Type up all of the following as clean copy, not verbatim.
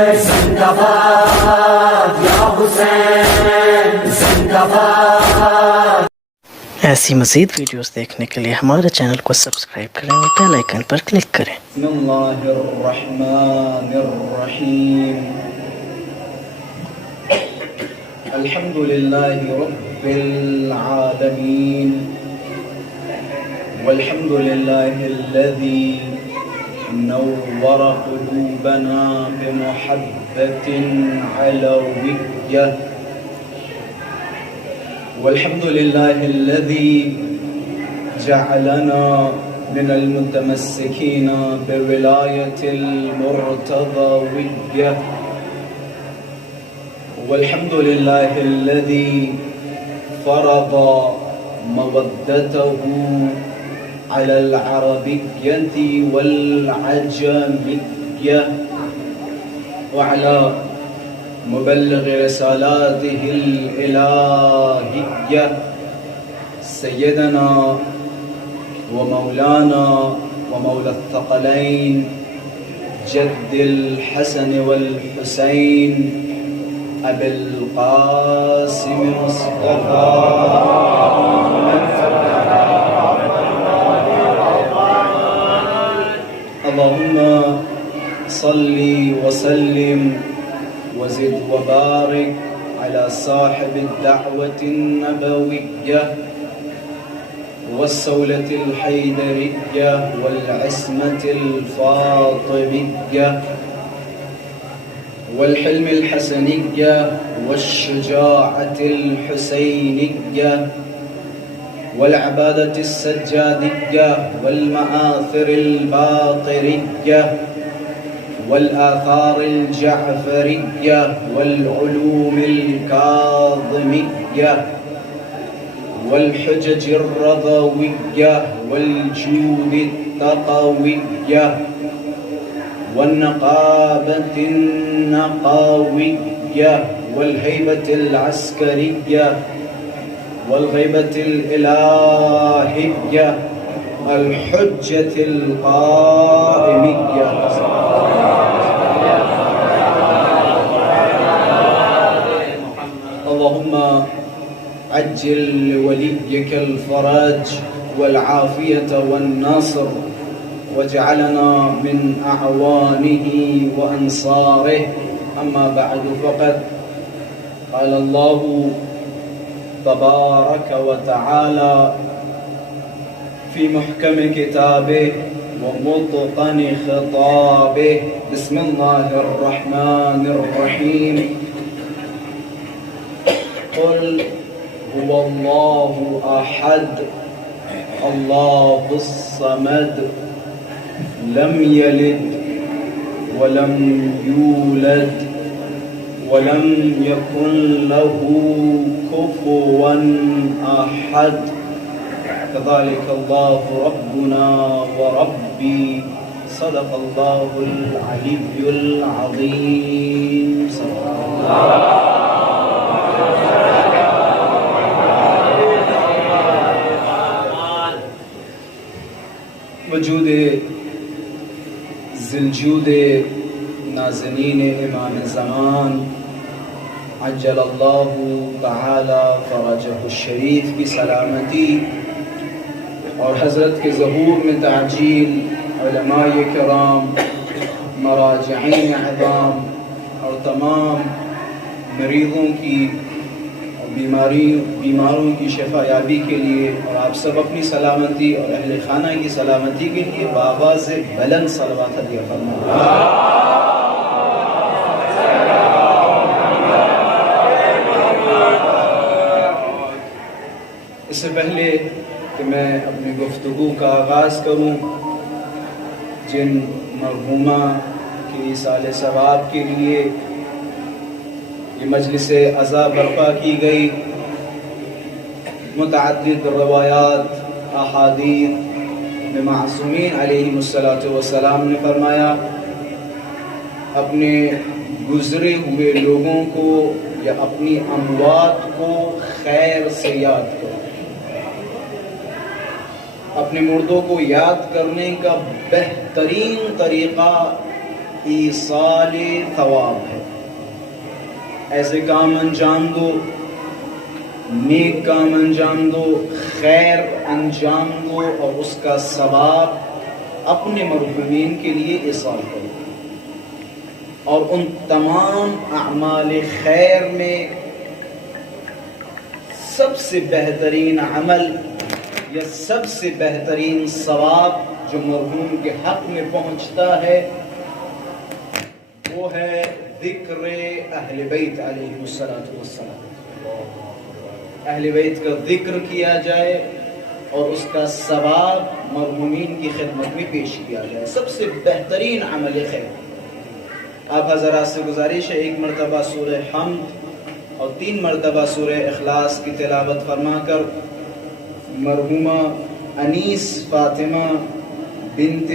زندہ باد یا حسین زندہ باد۔ ایسی مزید ویڈیوز دیکھنے کے لیے ہمارے چینل کو سبسکرائب کریں اور بیل آئیکن پر کلک کریں۔ بسم اللہ الرحمن الرحیم الحمد للہ رب العالمین والحمد للہ الذی نور قلوبنا بمحبة علوية والحمد لله الذي جعلنا من المتمسكين بولاية المرتضوية والحمد لله الذي فرض مودته على العربية والعجمية وعلى مبلغ رسالاته الإلهية سيدنا ومولانا ومولى الثقلين جد الحسن والحسين أبي القاسم مصطفى اللهم صل وسلم وزد وبارك على صاحب الدعوة النبوية والسولة الحيدرية والعصمة الفاطمية والحلم الحسنية والشجاعة الحسينية والعبادة السجادية والمآثر الباقرية والآثار الجعفرية والعلوم الكاظمية والحجج الرضوية والجود التقوية والنقابة النقاوية والهيبة العسكرية والغيبة الإلهية الحجة القائمية اللهم عجل لوليك الفرج والعافية والنصر واجعلنا من أعوانه وأنصاره أما بعد فقد قال الله تبارك وتعالى في محكم كتابه ومتقن خطابه بسم الله الرحمن الرحيم قل هو الله أحد الله الصمد لم يلد ولم يولد ولم يكن له كفوا أحد كذلك الله ربنا وربي صدق الله العلي العظيم صدق الله وجود ذوالجود نازنین امام زمان عجل اللہ تعالی فرجہ الشریف کی سلامتی اور حضرت کے ظہور میں تعجیل علماء کرام مراجعین عظام اور تمام مریضوں کی بیماروں کی شفا یابی کے لیے اور آپ سب اپنی سلامتی اور اہل خانہ کی سلامتی کے لیے بآواز بلند صلوات عطیہ فرمائیں۔ اس سے پہلے کہ میں اپنی گفتگو کا آغاز کروں، جن مرحومہ کی ایصال ثواب کے لیے یہ مجلس عزا برپا کی گئی، متعدد روایات احادیث میں معصومین علیہم السلام نے فرمایا اپنے گزرے ہوئے لوگوں کو یا اپنی اموات کو خیر سے یاد کرو۔ اپنے مردوں کو یاد کرنے کا بہترین طریقہ ایصال ثواب ہے. ایسے کام انجام دو، نیک کام انجام دو، خیر انجام دو اور اس کا ثواب اپنے مرحومین کے لیے ایصال کرو. اور ان تمام اعمال خیر میں سب سے بہترین عمل یا سب سے بہترین ثواب جو مرحوم کے حق میں پہنچتا ہے وہ ہے ذکر اہل بیت علیہ السلام. اہل بیت کا ذکر کیا جائے اور اس کا ثواب مرحومین کی خدمت میں پیش کیا جائے. سب سے بہترین عمل خیر. آپ حضرات سے گزارش ہے 1 مرتبہ سورہ حمد اور 3 مرتبہ سورہ اخلاص کی تلاوت فرما کر مرحومہ انیس فاطمہ بنت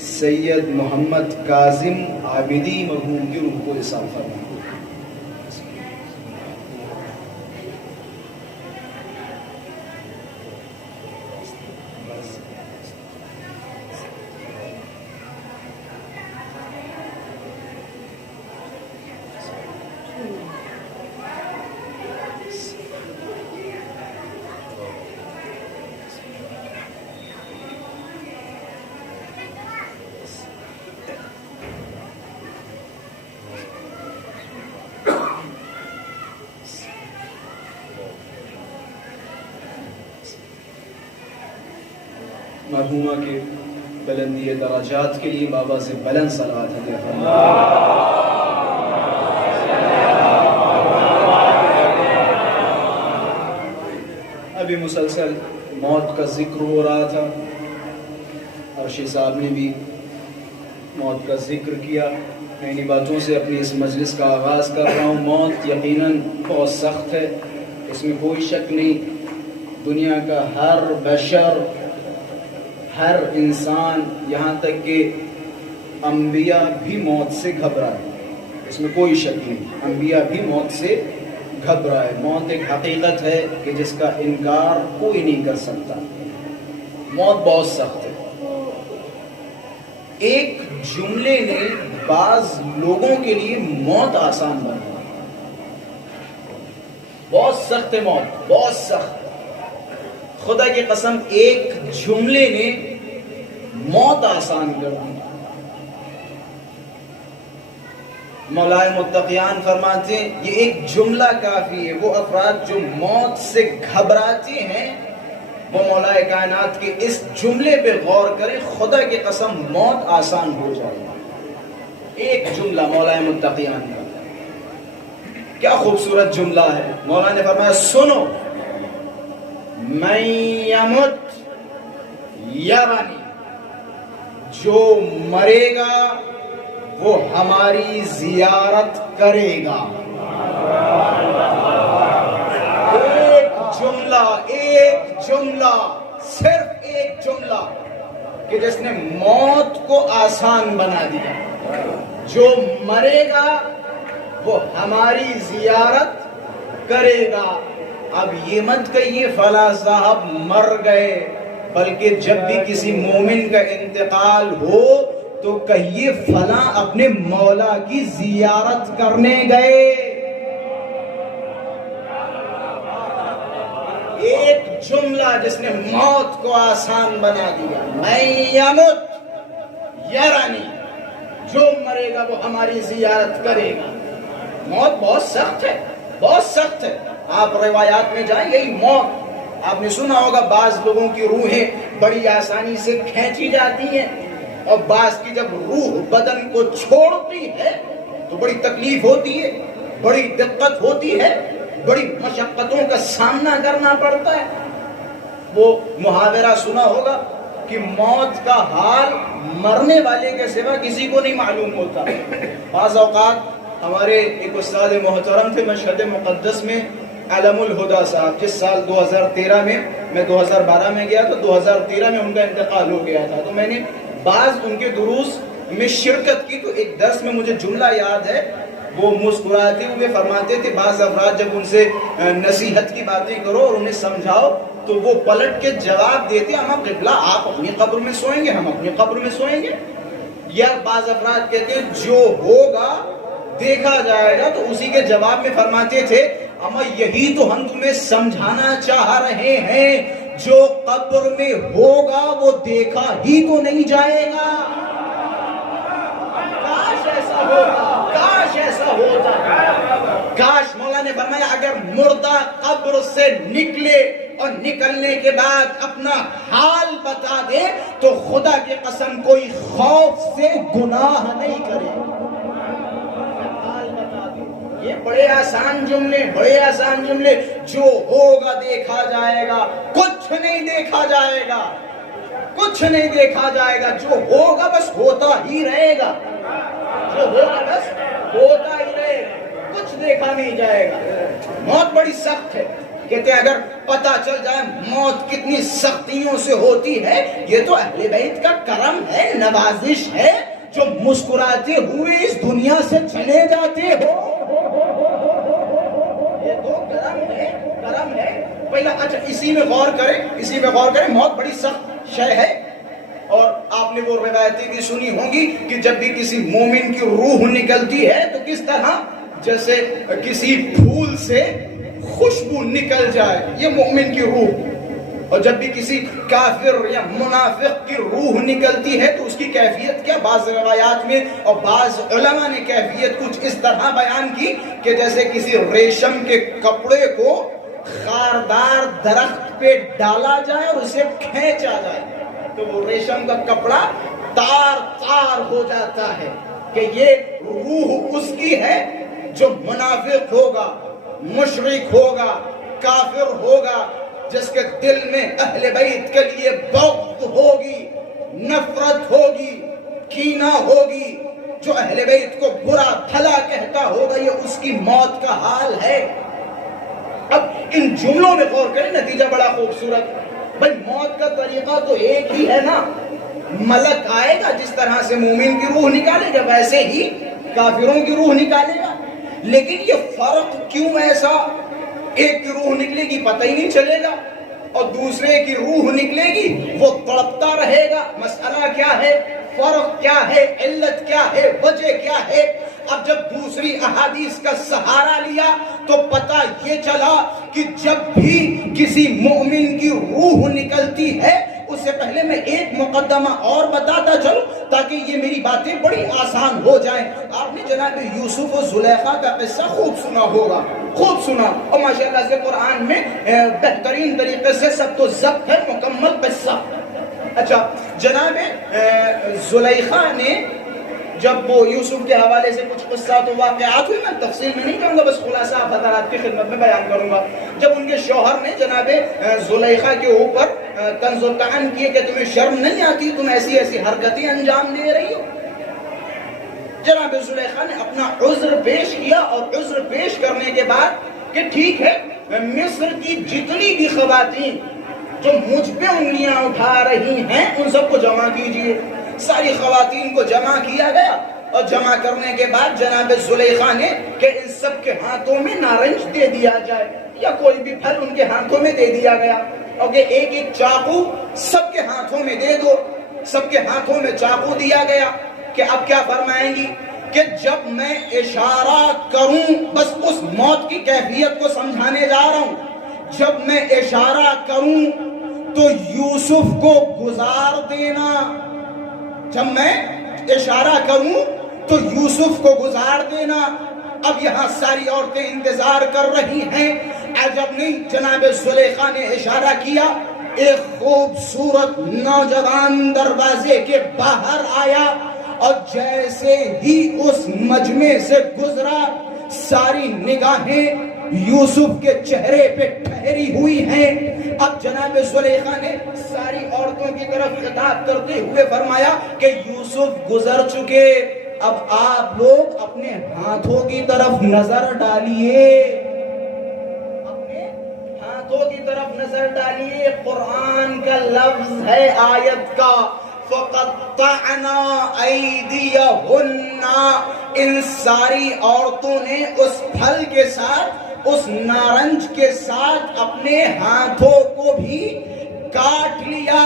سید محمد کاظم عابدی مرحوم کی روح کو احسان فرما. مرحومہ کے بلندی درجات کے لیے بابا سے بلند صلوات عطا فرمائے. ابھی مسلسل موت کا ذکر ہو رہا تھا، عرشی صاحب نے بھی موت کا ذکر کیا. میں انہی باتوں سے اپنی اس مجلس کا آغاز کر رہا ہوں. موت یقیناً بہت سخت ہے، اس میں کوئی شک نہیں. دنیا کا ہر بشر، ہر انسان، یہاں تک کہ انبیاء بھی موت سے گھبرائے، اس میں کوئی شک نہیں. انبیاء بھی موت سے گھبرائے. موت ایک حقیقت ہے کہ جس کا انکار کوئی نہیں کر سکتا. موت بہت سخت ہے. ایک جملے نے بعض لوگوں کے لیے موت آسان بنا. بہت سخت ہے موت، بہت سخت. خدا کی قسم ایک جملے نے موت آسان کر دی. مولائے متقیان فرماتے ہیں یہ ایک جملہ کافی ہے. وہ افراد جو موت سے گھبراتے ہیں وہ مولائے کائنات کے اس جملے پہ غور کریں، خدا کی قسم موت آسان ہو جائے گی. ایک جملہ مولائے متقیان کا، کیا خوبصورت جملہ ہے. مولا نے فرمایا سنو، من یمت یرانی، جو مرے گا وہ ہماری زیارت کرے گا. ایک جملہ، صرف ایک جملہ کہ جس نے موت کو آسان بنا دیا. جو مرے گا وہ ہماری زیارت کرے گا. اب یہ مت کہیے فلاں صاحب مر گئے، بلکہ جب بھی کسی مومن کا انتقال ہو تو کہیے فلاں اپنے مولا کی زیارت کرنے گئے. ایک جملہ جس نے موت کو آسان بنا دیا. من یمت یرانی، جو مرے گا وہ ہماری زیارت کرے گا. موت بہت سخت ہے، بہت سخت ہے. آپ روایات میں جائیں، یہی موت آپ نے سنا ہوگا، بعض لوگوں کی روحیں بڑی آسانی سے کھینچی جاتی ہیں اور بعض کی جب روح بدن کو چھوڑتی ہے تو بڑی تکلیف ہوتی ہے، بڑی دقت ہوتی ہے، بڑی مشقتوں کا سامنا کرنا پڑتا ہے. وہ محاورہ سنا ہوگا کہ موت کا حال مرنے والے کے سوا کسی کو نہیں معلوم ہوتا. بعض اوقات ہمارے ایک استاد محترم تھے مشہد مقدس میں، علم الہدا صاحب، جس سال 2013 میں 2012 میں گیا تو 2013 میں ان کا انتقال ہو گیا تھا. تو میں نے بعض ان کے دروس میں شرکت کی تو ایک درس میں مجھے جملہ یاد ہے، وہ مسکراتے ہوئے فرماتے تھے بعض افراد جب ان سے نصیحت کی باتیں کرو اور انہیں سمجھاؤ تو وہ پلٹ کے جواب دیتے، ہم قبلہ آپ اپنی قبر میں سوئیں گے، ہم اپنی قبر میں سوئیں گے. یا بعض افراد کہتے ہیں جو ہوگا دیکھا جائے گا، تو اسی کے جواب میں فرماتے تھے اما یہی تو ہم تمہیں سمجھانا چاہ رہے ہیں، جو قبر میں ہوگا وہ دیکھا ہی تو نہیں جائے گا۔ کاش ایسا ہوتا، کاش ایسا ہوتا، کاش مولا نے فرمایا اگر مردہ قبر سے نکلے اور نکلنے کے بعد اپنا حال بتا دے تو خدا کی قسم کوئی خوف سے گناہ نہیں کرے۔ حال بتا دے، یہ بڑے آسان جملے، بڑے آسان جملے۔ جو ہوگا دیکھا جائے گا، کچھ نہیں دیکھا جائے گا، کچھ نہیں دیکھا جائے گا۔ جو ہوگا بس ہوتا ہی رہے گا، جو ہوگا بس ہوتا ہی رہے گا، کچھ دیکھا نہیں جائے گا۔ موت بڑی سخت ہے، کہتے ہیں اگر پتا چل جائے موت کتنی سختیوں سے ہوتی ہے، یہ تو اہل بیت کا کرم ہے، نوازش ہے، جو مسکراتے ہوئے اس دنیا سے چلے جاتے ہو، یہ تو کرم ہے، کرم ہے۔ پہلا اچھا اسی میں غور کریں، اسی میں غور کریں، موت بڑی سخت شے ہے۔ اور آپ نے وہ روایتیں بھی سنی ہوں گی کہ جب بھی کسی مومن کی روح نکلتی ہے تو کس طرح جیسے کسی پھول سے خوشبو نکل جائے، یہ مومن کی روح۔ اور جب بھی کسی کافر یا منافق کی روح نکلتی ہے تو اس کی کیفیت کیا، بعض روایات میں اور بعض علماء نے کیفیت کچھ اس طرح بیان کی کہ جیسے کسی ریشم کے کپڑے کو خاردار درخت پہ ڈالا جائے اور اسے کھینچا جائے تو وہ ریشم کا کپڑا تار تار ہو جاتا ہے، کہ یہ روح اس کی ہے جو منافق ہوگا، مشرک ہوگا، کافر ہوگا، جس کے دل میں اہل بیت کے لیے بغض ہوگی، نفرت ہوگی، کینہ ہوگی، جو اہل بیت کو برا بھلا کہتا ہوگا، یہ اس کی موت کا حال ہے۔ اب ان جملوں میں غور کریں، نتیجہ بڑا خوبصورت۔ بھائی موت کا طریقہ تو ایک ہی ہے نا، ملک آئے گا جس طرح سے مومن کی روح نکالے گا ویسے ہی کافروں کی روح نکالے گا، لیکن یہ فرق کیوں ایسا؟ ایک کی روح نکلے گی پتہ ہی نہیں چلے گا، اور دوسرے کی روح نکلے گی وہ تڑپتا رہے گا۔ مسئلہ کیا ہے؟ فرق کیا ہے؟ علت کیا ہے؟ وجہ کیا ہے؟ اب جب دوسری احادیث کا سہارا لیا تو پتہ یہ چلا کہ جب بھی کسی مومن کی روح نکلتی ہے، اس سے پہلے میں ایک مقدمہ اور بتاتا چلوں تاکہ یہ میری باتیں بڑی آسان ہو جائیں۔ آپ نے جناب یوسف و زلیخا کا قصہ خوب سنا ہوگا، خوب سنا، اور ماشاءاللہ سے قرآن میں بہترین طریقے سے سب تو ضبط ہے، مکمل قصہ۔ اچھا، جناب زلیخا نے جب وہ یوسف کے حوالے سے کچھ قصات و واقعات ہوئے، میں تفصیل میں نہیں کروں گا، بس خلاصہ حضرات کی خدمت میں بیان کروں گا۔ جب ان کے شوہر نے جناب زلیخا کے اوپر طنز و طعن کیے کہ تمہیں شرم نہیں آتی، تم ایسی ایسی حرکتیں انجام دے رہی ہو، جناب زلیخا نے اپنا عذر پیش کیا، اور عذر پیش کرنے کے بعد کہ ٹھیک ہے، مصر کی جتنی بھی خواتین جو مجھ پہ انگلیاں اٹھا رہی ہیں ان سب کو جمع کیجئے۔ ساری خواتین کو جمع کیا گیا، اور جمع کرنے کے بعد جناب زلیخا نے کہ ان سب کے ہاتھوں میں نارنج دے دیا جائے یا کوئی بھی پھل ان کے ہاتھوں میں دے دیا گیا، اور کہ ایک ایک چاقو سب کے ہاتھوں میں دے دو۔ سب کے ہاتھوں میں چاقو دیا گیا کہ اب کیا فرمائیں گی کہ جب میں اشارہ کروں، بس اس موت کی کیفیت کو سمجھانے جا رہا ہوں، جب میں اشارہ کروں تو یوسف کو گزار دینا، جب میں اشارہ کروں تو یوسف کو گزار دینا۔ اب یہاں ساری عورتیں انتظار کر رہی ہیں، عجب نہیں، جناب زلیخا نے اشارہ کیا، ایک خوبصورت نوجوان دروازے کے باہر آیا، اور جیسے ہی اس مجمع سے گزرا ساری نگاہیں یوسف کے چہرے پہ ٹھہری ہوئی ہیں۔ اب جناب زلیخا نے ساری عورتوں کی طرف خطاب کرتے ہوئے فرمایا کہ یوسف گزر چکے، اب آپ لوگ اپنے ہاتھوں کی طرف نظر ڈالیے، اپنے ہاتھوں کی طرف نظر ڈالیے۔ قرآن کا لفظ ہے آیت کا، فَقَطَّعْنَا أَيْدِيَهُنَّ، ان ساری عورتوں نے اس پھل کے ساتھ، اس نارنج کے ساتھ اپنے ہاتھوں کو بھی کاٹ لیا۔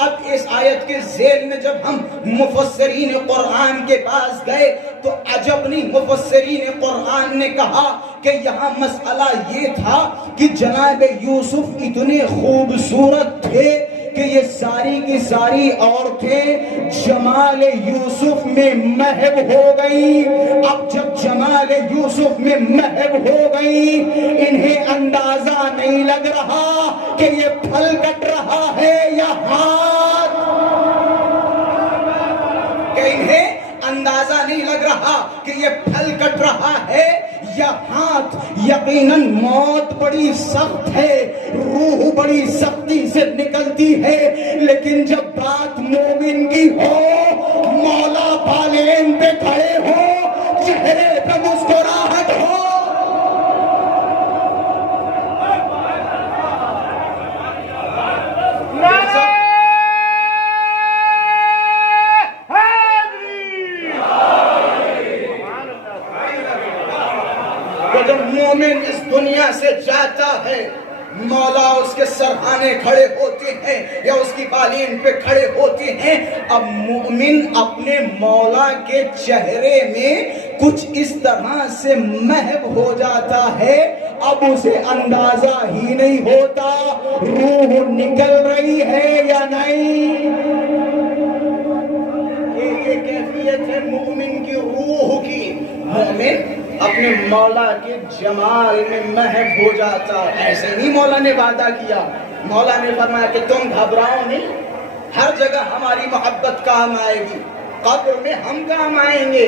اب اس آیت کے ذیل میں جب ہم مفسرین قرآن کے پاس گئے تو عجب نہیں، مفسرین قرآن نے کہا کہ یہاں مسئلہ یہ تھا کہ جناب یوسف اتنے خوبصورت تھے کہ یہ ساری کی ساری عورتیں جمال یوسف میں محو ہو گئیں۔ اب جب جمال یوسف میں محو ہو گئیں، انہیں اندازہ نہیں لگ رہا کہ یہ پھل کٹ رہا ہے یا ہاتھ، کہ انہیں اندازہ نہیں لگ رہا کہ یہ پھل کٹ رہا ہے یا ہاتھ۔ یقیناً موت بڑی سخت ہے، روح بڑی سختی سے نکلتی ہے، لیکن جب بات مومن کی ہو، مولا بالین پہ کھڑے ہو، چہرے پہ مسکراہٹ ہو، جب مومن اس دنیا سے جاتا ہے، مولا اس کے سرہانے کھڑے ہوتے ہیں یا اس کی بالین پہ کھڑے ہوتے ہیں، اب مومن اپنے مولا کے چہرے میں کچھ اس طرح سے محو ہو جاتا ہے، اب اسے اندازہ ہی نہیں ہوتا روح نکل رہی ہے یا نہیں۔ یہ کیفیت ہے مومن کی روح کی۔ مومن اپنے مولا کے جمال میں محو ہو جاتا ہے۔ ایسے نہیں مولا نے وعدہ کیا، مولا نے فرمایا کہ تم گھبراؤ نہیں، ہر جگہ ہماری محبت کام آئے گی، قبر میں ہم کام آئیں گے،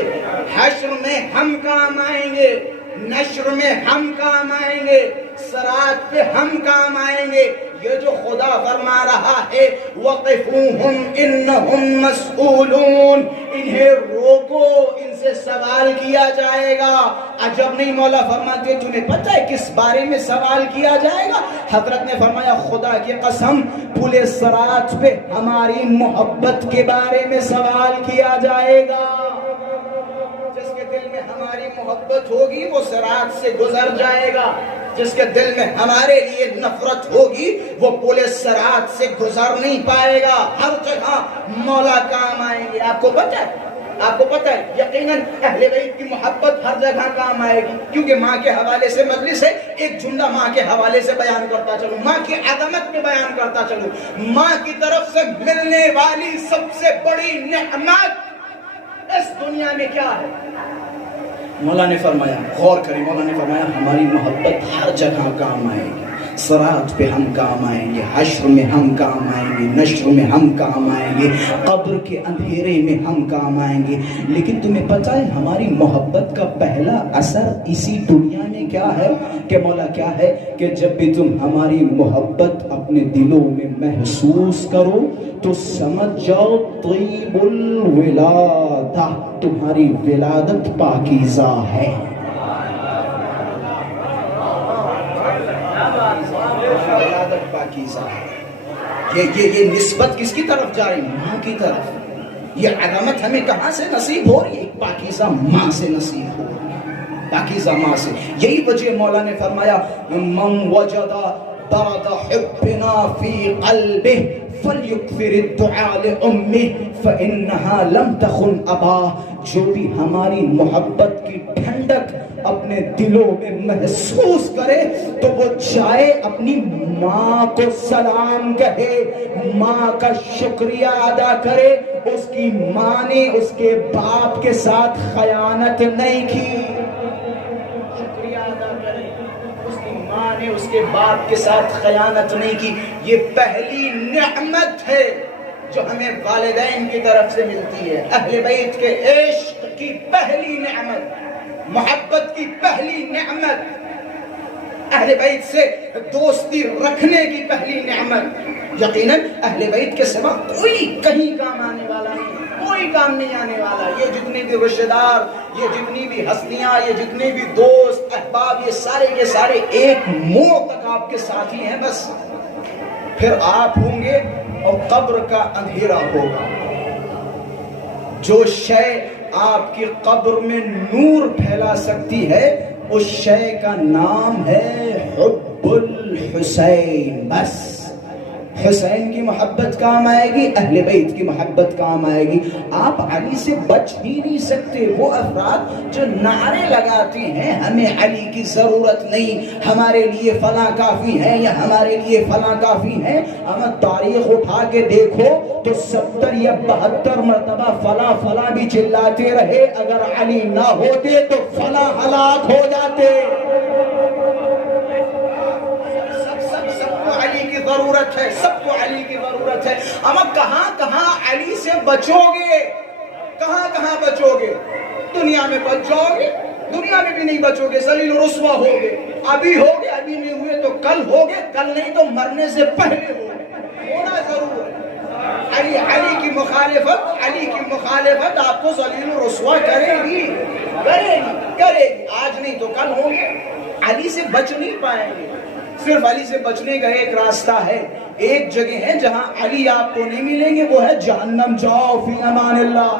حشر میں ہم کام آئیں گے، نشر میں ہم کام آئیں گے، صراط پہ ہم کام آئیں گے۔ یہ جو خدا فرما رہا ہے وَقِفُوهُمْ إِنَّهُمْ مَسْئُولُونَ، انہیں روکو، ان سے سوال کیا جائے گا۔ عجب نہیں، مولا فرماتے تمہیں پتہ ہے کس بارے میں سوال کیا جائے گا؟ حضرت نے فرمایا خدا کی قسم پل صراط پہ ہماری محبت کے بارے میں سوال کیا جائے گا۔ جس کے دل میں ہماری محبت ہوگی وہ صراط سے گزر جائے گا، جس کے دل میں ہمارے لیے نفرت ہوگی وہ پل صراط سے گزر نہیں پائے گا۔ ہر جگہ مولا کام آئیں گے۔ آپ کو پتہ ہے، آپ کو پتہ ہے یقیناً اہل بیت کی محبت ہر جگہ کام آئے گی، کیونکہ ماں کے حوالے سے مجلس ہے، ایک جملہ ماں کے حوالے سے بیان کرتا چلوں، ماں کی عظمت میں بیان کرتا چلوں۔ ماں کی طرف سے ملنے والی سب سے بڑی نعمت اس دنیا میں کیا ہے؟ مولا نے فرمایا، غور کریں، مولا نے فرمایا ہماری محبت ہر جگہ کام آئے گی، صراط پہ ہم کام آئیں گے، حشر میں ہم کام آئیں گے، نشر میں ہم کام آئیں گے، قبر کے اندھیرے میں ہم کام آئیں گے۔ لیکن تمہیں پتہ ہے ہماری محبت کا پہلا اثر اسی دنیا میں کیا ہے؟ کہ مولا کیا ہے کہ جب بھی تم ہماری محبت اپنے دلوں میں محسوس کرو تو سمجھ جاؤ طیب الولادہ، تمہاری ولادت پاکیزہ ہے۔ ولادت پاکیزہ ہے۔ یہ نسبت کس کی طرف جا رہی؟ ماں کی طرف۔ یہ عظمت ہمیں کہاں سے نصیب ہو رہی ہے؟ پاکیزہ ماں سے نصیب ہو رہی ہے، پاکیزہ ماں سے۔ یہی وجہ مولا نے فرمایا من وجد برد حبنا فی قلبہ فلیکفر الدعاء لأمہ فإنها لم تخن اباہ۔ جو بھی ہماری محبت کی ٹھنڈک اپنے دلوں میں محسوس کرے تو وہ چاہے اپنی ماں کو سلام کہے، ماں کا شکریہ ادا کرے، اس کی ماں نے اس کے باپ کے ساتھ خیانت نہیں کی، شکریہ ادا کرے، اس کی ماں نے اس کے باپ کے ساتھ خیانت نہیں کی۔ یہ پہلی نعمت ہے جو ہمیں والدین کی طرف سے ملتی ہے، اہل بیت کے عشق کی پہلی نعمت، محبت کی پہلی نعمت، اہل بیت سے دوستی رکھنے کی پہلی نعمت۔ یقیناً اہل بیت کے سوا کوئی کہیں کام آنے والا نہیں، کوئی کام نہیں آنے والا۔ یہ جتنے بھی رشتہ دار، یہ جتنی بھی ہستیاں، یہ جتنے بھی دوست احباب، یہ سارے کے سارے ایک موڑ تک آپ کے ساتھی ہیں بس، پھر آپ ہوں گے اور قبر کا اندھیرا ہوگا۔ جو شے آپ کی قبر میں نور پھیلا سکتی ہے اس شے کا نام ہے حب الحسین، بس حسین کی محبت کام آئے گی، اہل بیت کی محبت کام آئے گی. آپ علی سے بچ ہی نہیں سکتے. وہ افراد جو نعرے لگاتے ہیں ہمیں علی کی ضرورت نہیں، ہمارے لیے فلاں کافی ہے یا ہمارے لیے فلاں کافی ہے، اگر تاریخ اٹھا کے دیکھو تو 70 یا 72 مرتبہ فلاں فلاں بھی چلاتے رہے. اگر علی نہ ہوتے تو فلاں ہلاک ہو جاتے. علی کی ضرورت ہے، سب کو علی کی ضرورت ہے. اما کہاں کہاں علی سے بچو گے؟ کہاں کہاں بچو گے؟ دنیا میں بچ جاؤ گے، دنیا میں بھی نہیں بچو گے، ذلیل و رسوا ہوگے. ابھی ہوگے، ابھی نہیں ہوئے تو کل ہوگے، کل نہیں تو مرنے سے پہلے ہوگے. ہونا ضرور ہے. علی کی مخالفت آپ کو ذلیل و رسوا کرے گی. آج نہیں تو کل ہوگے. علی سے بچ نہیں پائیں گے. صرف علی سے بچنے کا ایک راستہ ہے، ایک جگہ ہے جہاں علی آپ کو نہیں ملیں گے، وہ ہے جہنم. جاؤ فی امان اللہ.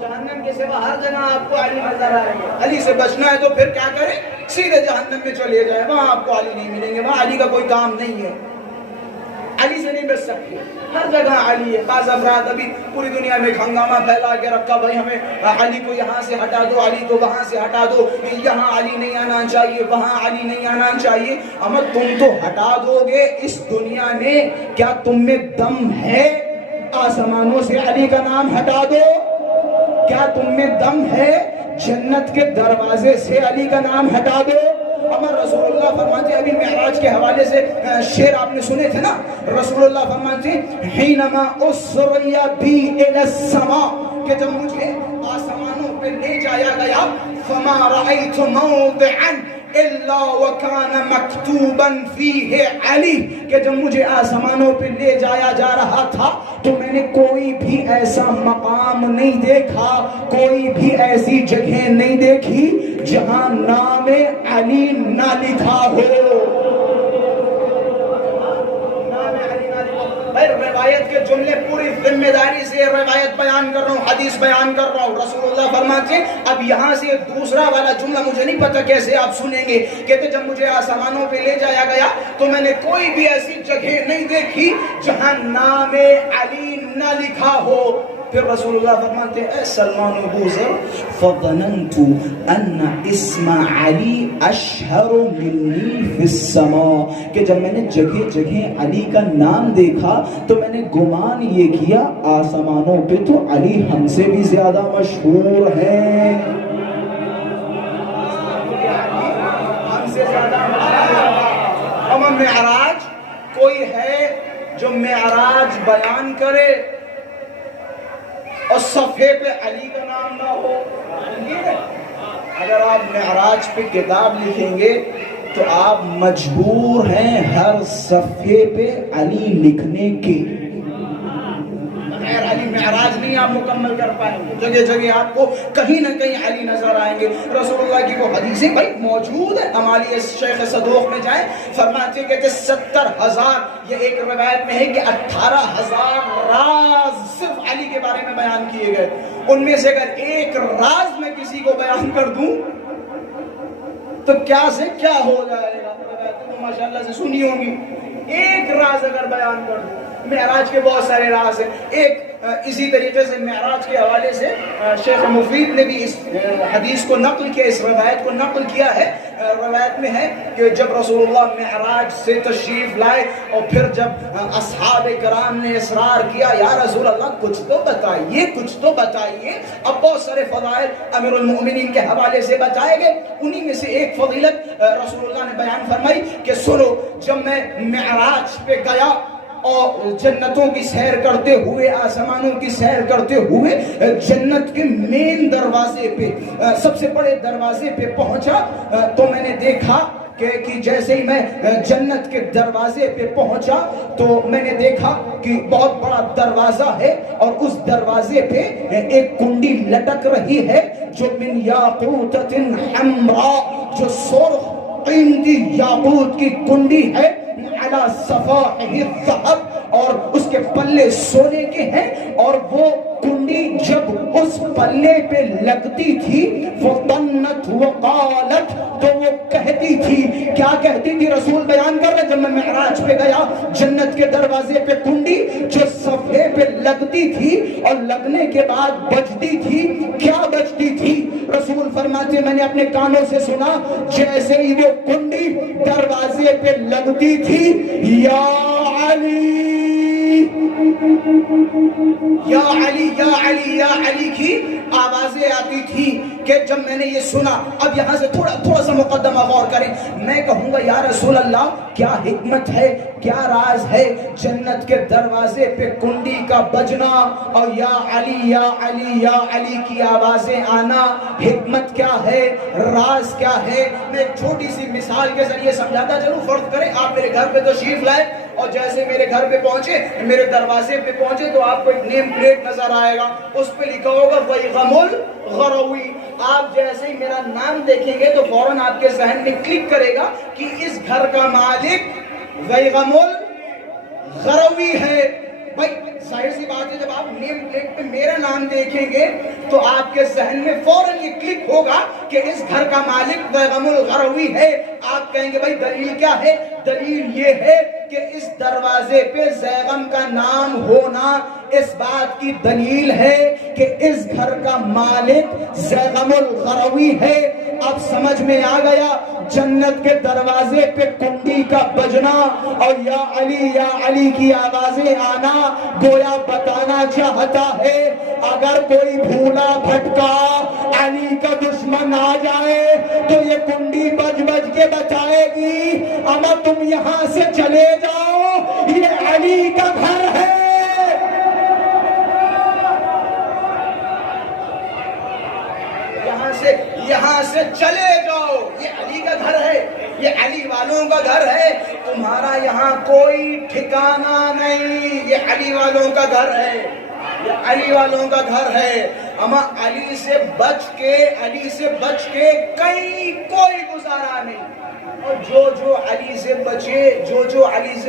جہنم کے سوا ہر جگہ آپ کو علی نظر آئیں گے. علی سے بچنا ہے تو پھر کیا کریں؟ سیدھے جہنم میں چلے جائیں، وہاں آپ کو علی نہیں ملیں گے، وہاں علی کا کوئی کام نہیں ہے. علی سے نہیں بچ سکتے. ہر جگہ علی ہے. بعض افراد ابھی پوری دنیا میں ہنگامہ پھیلا کے رکھا، بھائی ہمیں علی کو یہاں سے ہٹا دو، علی کو وہاں سے ہٹا دو، یہاں علی نہیں آنا چاہیے، وہاں علی نہیں آنا چاہیے. اما تم تو ہٹا دو گے اس دنیا میں، کیا تم میں دم ہے آسمانوں سے علی کا نام ہٹا دو؟ کیا تم میں دم ہے جنت کے دروازے سے علی کا نام ہٹا دو؟ عمر رسول اللہ فرماتے ہیں، ابھی معراج کے حوالے سے شعر آپ نے سنے تھے نا، رسول اللہ فرماتے ہیں حینما اسری بی الی السماء، کہ جب مجھے آسمانوں پہ لے جایا گیا، فما رأیت موضعا الا وکان مکتوبا فیہ علی، کہ جب مجھے آسمانوں پہ لے جایا جا رہا تھا تو میں نے کوئی بھی ایسا مقام نہیں دیکھا، کوئی بھی ایسی جگہ نہیں دیکھی جہاں نام علی نہ لکھا ہو. روایت کے جملے پوری ذمہ داری سے روایت بیان کر رہا ہوں، حدیث بیان کر رہا ہوں. رسول اللہ فرماتے ہیں، اب یہاں سے دوسرا والا جملہ مجھے نہیں پتا کیسے آپ سنیں گے، کہتے جب مجھے آسمانوں پہ لے جایا گیا تو میں نے کوئی بھی ایسی جگہ نہیں دیکھی جہاں نام علی نہ لکھا ہو. پھر رسول اللہ فرماتے ہیں، اے سلمان ابو ذر، فظننت ان اسم علی اشہر منی فی السماء، کہ جب میں نے جگہ جگہ علی کا نام دیکھا تو میں نے گمان یہ کیا آسمانوں پہ تو علی ہم سے بھی زیادہ مشہور ہے. ہم سے زیادہ مشہور. معراج کوئی ہے جو معراج بیان کرے اور صفحے پہ علی کا نام نہ ہو؟ اگر آپ معراج پہ کتاب لکھیں گے تو آپ مجبور ہیں ہر صفحے پہ علی لکھنے کے. غیر علی معراج نہیں آپ مکمل کر پائیں گے. جگہ جگہ آپ کو کہیں نہ کہیں علی نظر آئیں گے. رسول اللہ کی وہ حدیثیں بھائی موجود ہیں، ہماری شیخ صدوق میں جائیں، فرماتے ہیں کہ 70,000، یہ ایک روایت میں ہے کہ 18,000 راز صرف علی کے بارے میں بیان کیے گئے. ان میں سے اگر ایک راز میں کسی کو بیان کر دوں تو کیا سے کیا ہو جائے گا. تو ماشاءاللہ سے سنی ہوگی. ایک راز اگر بیان کر دوں، معراج کے بہت سارے راز ہیں. ایک اسی طریقے سے معراج کے حوالے سے شیخ مفید نے بھی اس حدیث کو نقل کیا، اس روایت کو نقل کیا ہے. روایت میں ہے کہ جب رسول اللہ معراج سے تشریف لائے اور پھر جب اصحاب کرام نے اصرار کیا، یا رسول اللہ کچھ تو بتائیے، کچھ تو بتائیے. اب بہت سارے فضائل امیر المؤمنین کے حوالے سے بتائے گئے. انہی میں سے ایک فضیلت رسول اللہ نے بیان فرمائی کہ سنو، جب میں معراج پہ گیا اور جنتوں کی سیر کرتے ہوئے، آسمانوں کی سیر کرتے ہوئے جنت کے مین دروازے پہ، سب سے بڑے دروازے پہ پہنچا تو میں نے دیکھا کہ جیسے ہی میں جنت کے دروازے پہ پہنچا تو میں نے دیکھا کہ بہت بڑا دروازہ ہے اور اس دروازے پہ ایک کنڈی لٹک رہی ہے جو من یاقوتۃ حمراء، جو سرخ قیمتی یاقوت کی کنڈی ہے، علی صفائح الذہب، اور اس کے پلے سونے کے ہیں. اور وہ کنڈی جب اس پلے پہ لگتی تھی فطنت وقالت، تو وہ کہتی تھی، کیا کہتی تھی؟ رسول بیان کر رہے، جب میں معراج پہ گیا، جنت کے دروازے پہ کنڈی جو صفحے پہ لگتی تھی اور لگنے کے بعد بجتی تھی، کیا بجتی تھی؟ رسول فرماتے میں نے اپنے کانوں سے سنا، جیسے ہی وہ کنڈی دروازے پہ لگتی تھی، یا علی یا علی یا علی یا علی کی آوازیں آتی تھی کہ جب میں نے یہ سنا، اب یہاں سے تھوڑا سا مقدمہ غور کریں، میں کہوں گا یا رسول اللہ کیا حکمت ہے، کیا راز ہے جنت کے دروازے پہ کنڈی کا بجنا اور یا علی یا علی یا علی کی آوازیں آنا؟ حکمت کیا ہے، راز کیا ہے؟ میں ایک چھوٹی سی مثال کے ذریعے سمجھاتا چلوں۔ فرض کریں آپ میرے گھر پہ تشریف لائے اور جیسے میرے گھر پہ پہنچے، میرے دروازے پہ پہنچے تو آپ کو ایک نیم پلیٹ نظر آئے گا، اس پہ لکھا ہوگا ویغم الغروی۔ آپ جیسے ہی میرا نام دیکھیں گے تو فوراً آپ کے ذہن میں کلک کرے گا کہ اس گھر کا مالک ویغم الغروی ہے۔ بھائی ظاہر سی بات ہے، جب آپ نیم پلیٹ پہ میرا نام دیکھیں گے تو آپ کے ذہن میں فوراً یہ کلک ہوگا کہ اس گھر کا مالک ویغم الغروی ہے۔ آپ کہیں گے بھائی دلیل کیا ہے؟ دلیل یہ ہے کہ اس دروازے پہ زیغم کا نام ہونا اس بات کی دلیل ہے کہ اس گھر کا مالک زیغم الغروی ہے۔ اب سمجھ میں آ گیا، جنت کے دروازے پہ کنڈی کا بجنا اور یا علی کی آوازیں آنا گویا بتانا چاہتا ہے اگر کوئی بھولا بھٹکا علی کا دشمن آ جائے تو یہ کنڈی بج بج کے بچائے گی، اما تم یہاں سے چلے جاؤ، یہ علی کا گھر ہے۔ یہاں سے چلے جاؤ، یہ علی کا گھر ہے، یہ علی والوں کا گھر ہے، تمہارا یہاں کوئی ٹھکانہ نہیں، یہ علی والوں کا گھر ہے، یہ علی والوں کا گھر ہے۔ اما علی سے بچ کے کہیں کوئی گزارا نہیں، اور جو علی سے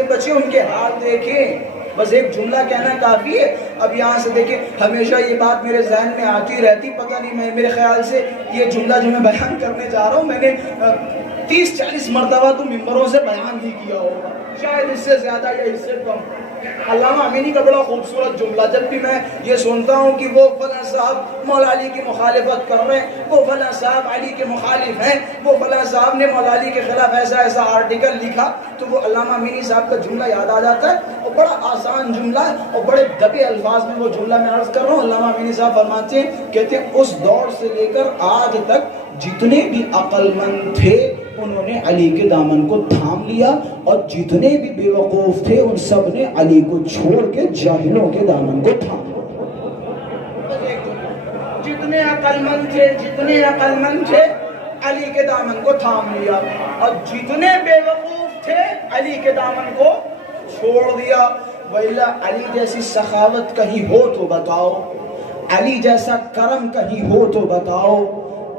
بچے ان کے حال دیکھیں۔ بس ایک جملہ کہنا کافی ہے۔ اب یہاں سے دیکھیں، ہمیشہ یہ بات میرے ذہن میں آتی رہتی، پتہ نہیں میرے خیال سے یہ جملہ جو میں بیان کرنے جا رہا ہوں میں نے 30-40 مرتبہ تو ممبروں سے بیان ہی کیا ہوگا، شاید اس سے زیادہ یا اس سے کم۔ علامہ امینی کا بڑا خوبصورت جملہ، جب بھی میں یہ سنتا ہوں کہ وہ فلاں صاحب مولا علی کی مخالفت کر رہے ہیں، وہ فلاں صاحب علی کے مخالف ہیں، وہ فلاں صاحب نے مولا علی کے خلاف ایسا آرٹیکل لکھا، تو وہ علامہ امینی صاحب کا جملہ یاد آ جاتا ہے، اور بڑا آسان جملہ ہے اور بڑے دبے الفاظ میں وہ جملہ میں عرض کر رہا ہوں۔ علامہ امینی صاحب فرماتے ہیں، کہتے ہیں اس دور سے لے کر آج تک جتنے بھی عقل مند تھے انہوں نے علی کے دامن کو تھام لیا، اور جتنے بھی بے وقوف تھے ان سب نے علی کو چھوڑ کے جاہلوں کے دامن کو تھام لیا۔ جتنے عقل مند تھے علی کے دامن کو تھام لیا، اور جتنے بے وقوف تھے علی کے دامن کو چھوڑ دیا۔ وَإِلَّا علی جیسی سخاوت کہیں ہو تو بتاؤ، علی جیسا کرم کہیں ہو تو بتاؤ،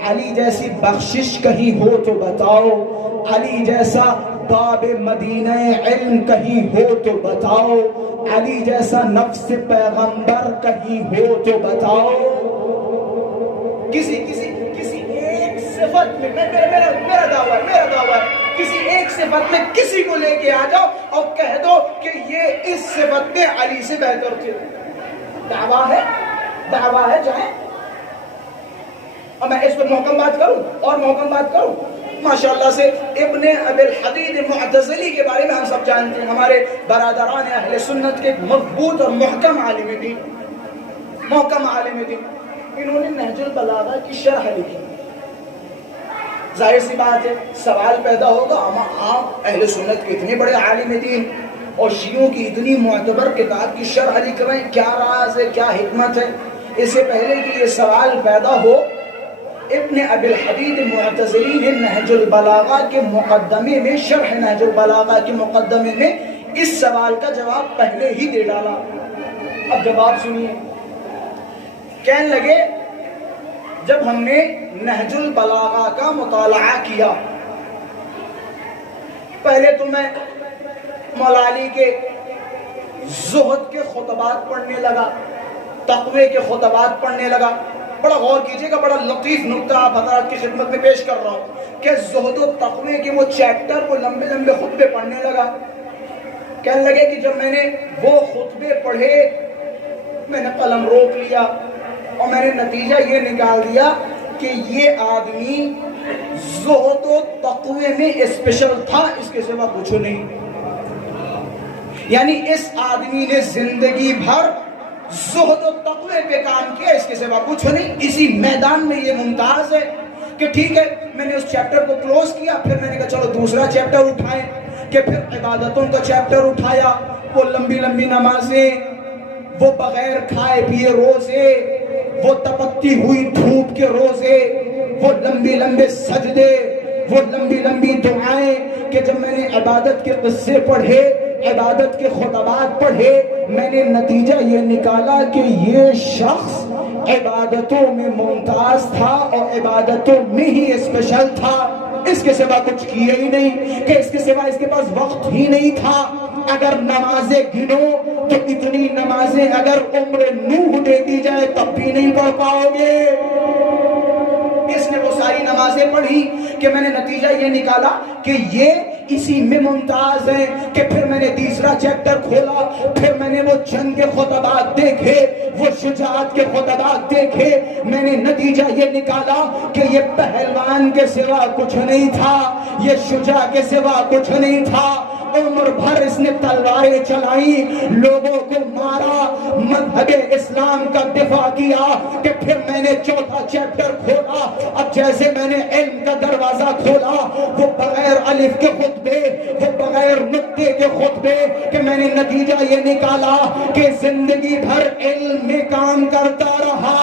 علی جیسی بخشش کہیں ہو تو بتاؤ، علی جیسا باب مدینہ علم کہیں ہو تو بتاؤ، علی جیسا نفس پیغمبر کہیں ہو تو بتاؤ۔ کسی ایک صفت میں میرا دعویٰ ہے کسی ایک صفت میں کسی کو لے کے آ جاؤ اور کہہ دو کہ یہ اس صفت میں علی سے بہتر تھے، دعویٰ ہے جائیں۔ اور میں اس پر محکم بات کروں ماشاءاللہ سے ابن ابی الحدید معتزلی کے بارے میں ہم سب جانتے ہیں، ہمارے برادران اہل سنت کے مضبوط اور محکم عالم دین، انہوں نے نہج البلاغہ کی شرح لکھی۔ ظاہر سی بات ہے سوال پیدا ہوگا، آپ اہل سنت کے اتنے بڑے عالم دین اور شیعوں کی اتنی معتبر کتاب کی شرح لکھ رہے ہیں، کیا راز ہے، کیا حکمت ہے؟ اس سے پہلے کہ یہ سوال پیدا ہو، ابن ابی الحدید معتزلی نے نہج البلاغہ کے مقدمے میں، شرح نہج البلاغہ کے مقدمے میں اس سوال کا جواب پہلے ہی دے ڈالا۔ اب جواب سنیے، کہنے لگے جب ہم نے نہج البلاغہ کا مطالعہ کیا، پہلے تو میں مولا علی کے زہد کے خطبات پڑھنے لگا، تقوی کے خطبات پڑھنے لگا۔ بڑا غور کیجئے گا، بڑا لطیف نکتہ آپ حضرات کی خدمت میں پیش کر رہا ہوں کہ زہد و تقوی کے وہ چیپٹر، وہ لمبے خطبے پڑھنے لگا۔ کہنے لگے کہ جب میں نے وہ خطبے پڑھے میں نے قلم روک لیا اور میں نے نتیجہ یہ نکال دیا کہ یہ آدمی زہد و تقوی میں اسپیشل تھا، اس کے سوا کچھ نہیں. یعنی اس آدمی نے زندگی بھر زہد و تقوی پہ کام کیا، اس کے سوا کچھ نہیں. اسی میدان میں یہ ممتاز ہے کہ ٹھیک ہے میں نے اس چیپٹر کو کلوز کیا، پھر میں نے کہا چلو دوسرا چیپٹر اٹھائیں، کہ پھر عبادتوں کا چیپٹر اٹھایا. وہ لمبی لمبی نمازیں، وہ بغیر کھائے پیے روزے، وہ تپتی ہوئی دھوپ کے روزے، وہ لمبی لمبے سجدے، وہ لمبی لمبی دعائیں. کہ جب میں نے عبادت کے قصے پڑھے، عبادت کے خطبات پڑھے، میں نے نتیجہ یہ نکالا کہ یہ شخص عبادتوں میں ممتاز تھا اور عبادتوں میں ہی اسپیشل تھا، اس کے سوا کچھ کیے ہی نہیں، کہ اس کے سوا اس کے پاس وقت ہی نہیں تھا. اگر نمازیں گنو تو اتنی نمازیں اگر عمر نوح دے دی جائے تب بھی نہیں پڑھ پاؤ گے. اس نے وہ ساری نمازیں پڑھی کہ میں نے نتیجہ یہ نکالا کہ یہ اسی میں ممتاز ہے. کہ پھر میں نے تیسرا چیپٹر کھولا، پھر میں نے وہ جنگ کے خطبات دیکھے، وہ شجاعت کے خطبات دیکھے، میں نے نتیجہ یہ نکالا کہ یہ پہلوان کے سوا کچھ نہیں تھا، یہ شجاع کے سوا کچھ نہیں تھا. عمر بھر اس نے تلواریں چلائی، لوگوں کو مارا، مذہب اسلام کا دفاع کیا. کہ پھر میں نے چوتھا چیپٹر کھولا، اب جیسے میں نے علم کا دروازہ کھولا، وہ بغیر الف کے خطبے، وہ بغیر نقطے کے خطبے، کہ میں نے نتیجہ یہ نکالا کہ زندگی بھر علم میں کام کرتا رہا،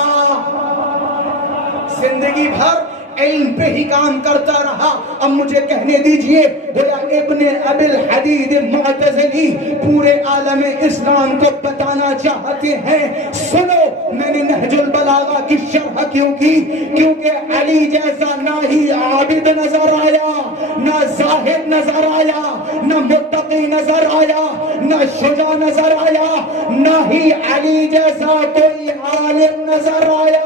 زندگی بھر علم پہ ہی کام کرتا رہا. اب مجھے کہنے دیجئے، گویا ابن ابی الحدید معتزلی پورے عالم اسلام کو بتانا چاہتے ہیں. سنو میں نے نہج البلاغہ کی شرح کیوں کی؟ کیونکہ علی جیسا نہ ہی عابد نظر آیا، نہ زاہد نظر آیا، نہ متقی نظر آیا، نہ شجاع نظر آیا، نہ ہی علی جیسا کوئی عالم نظر آیا.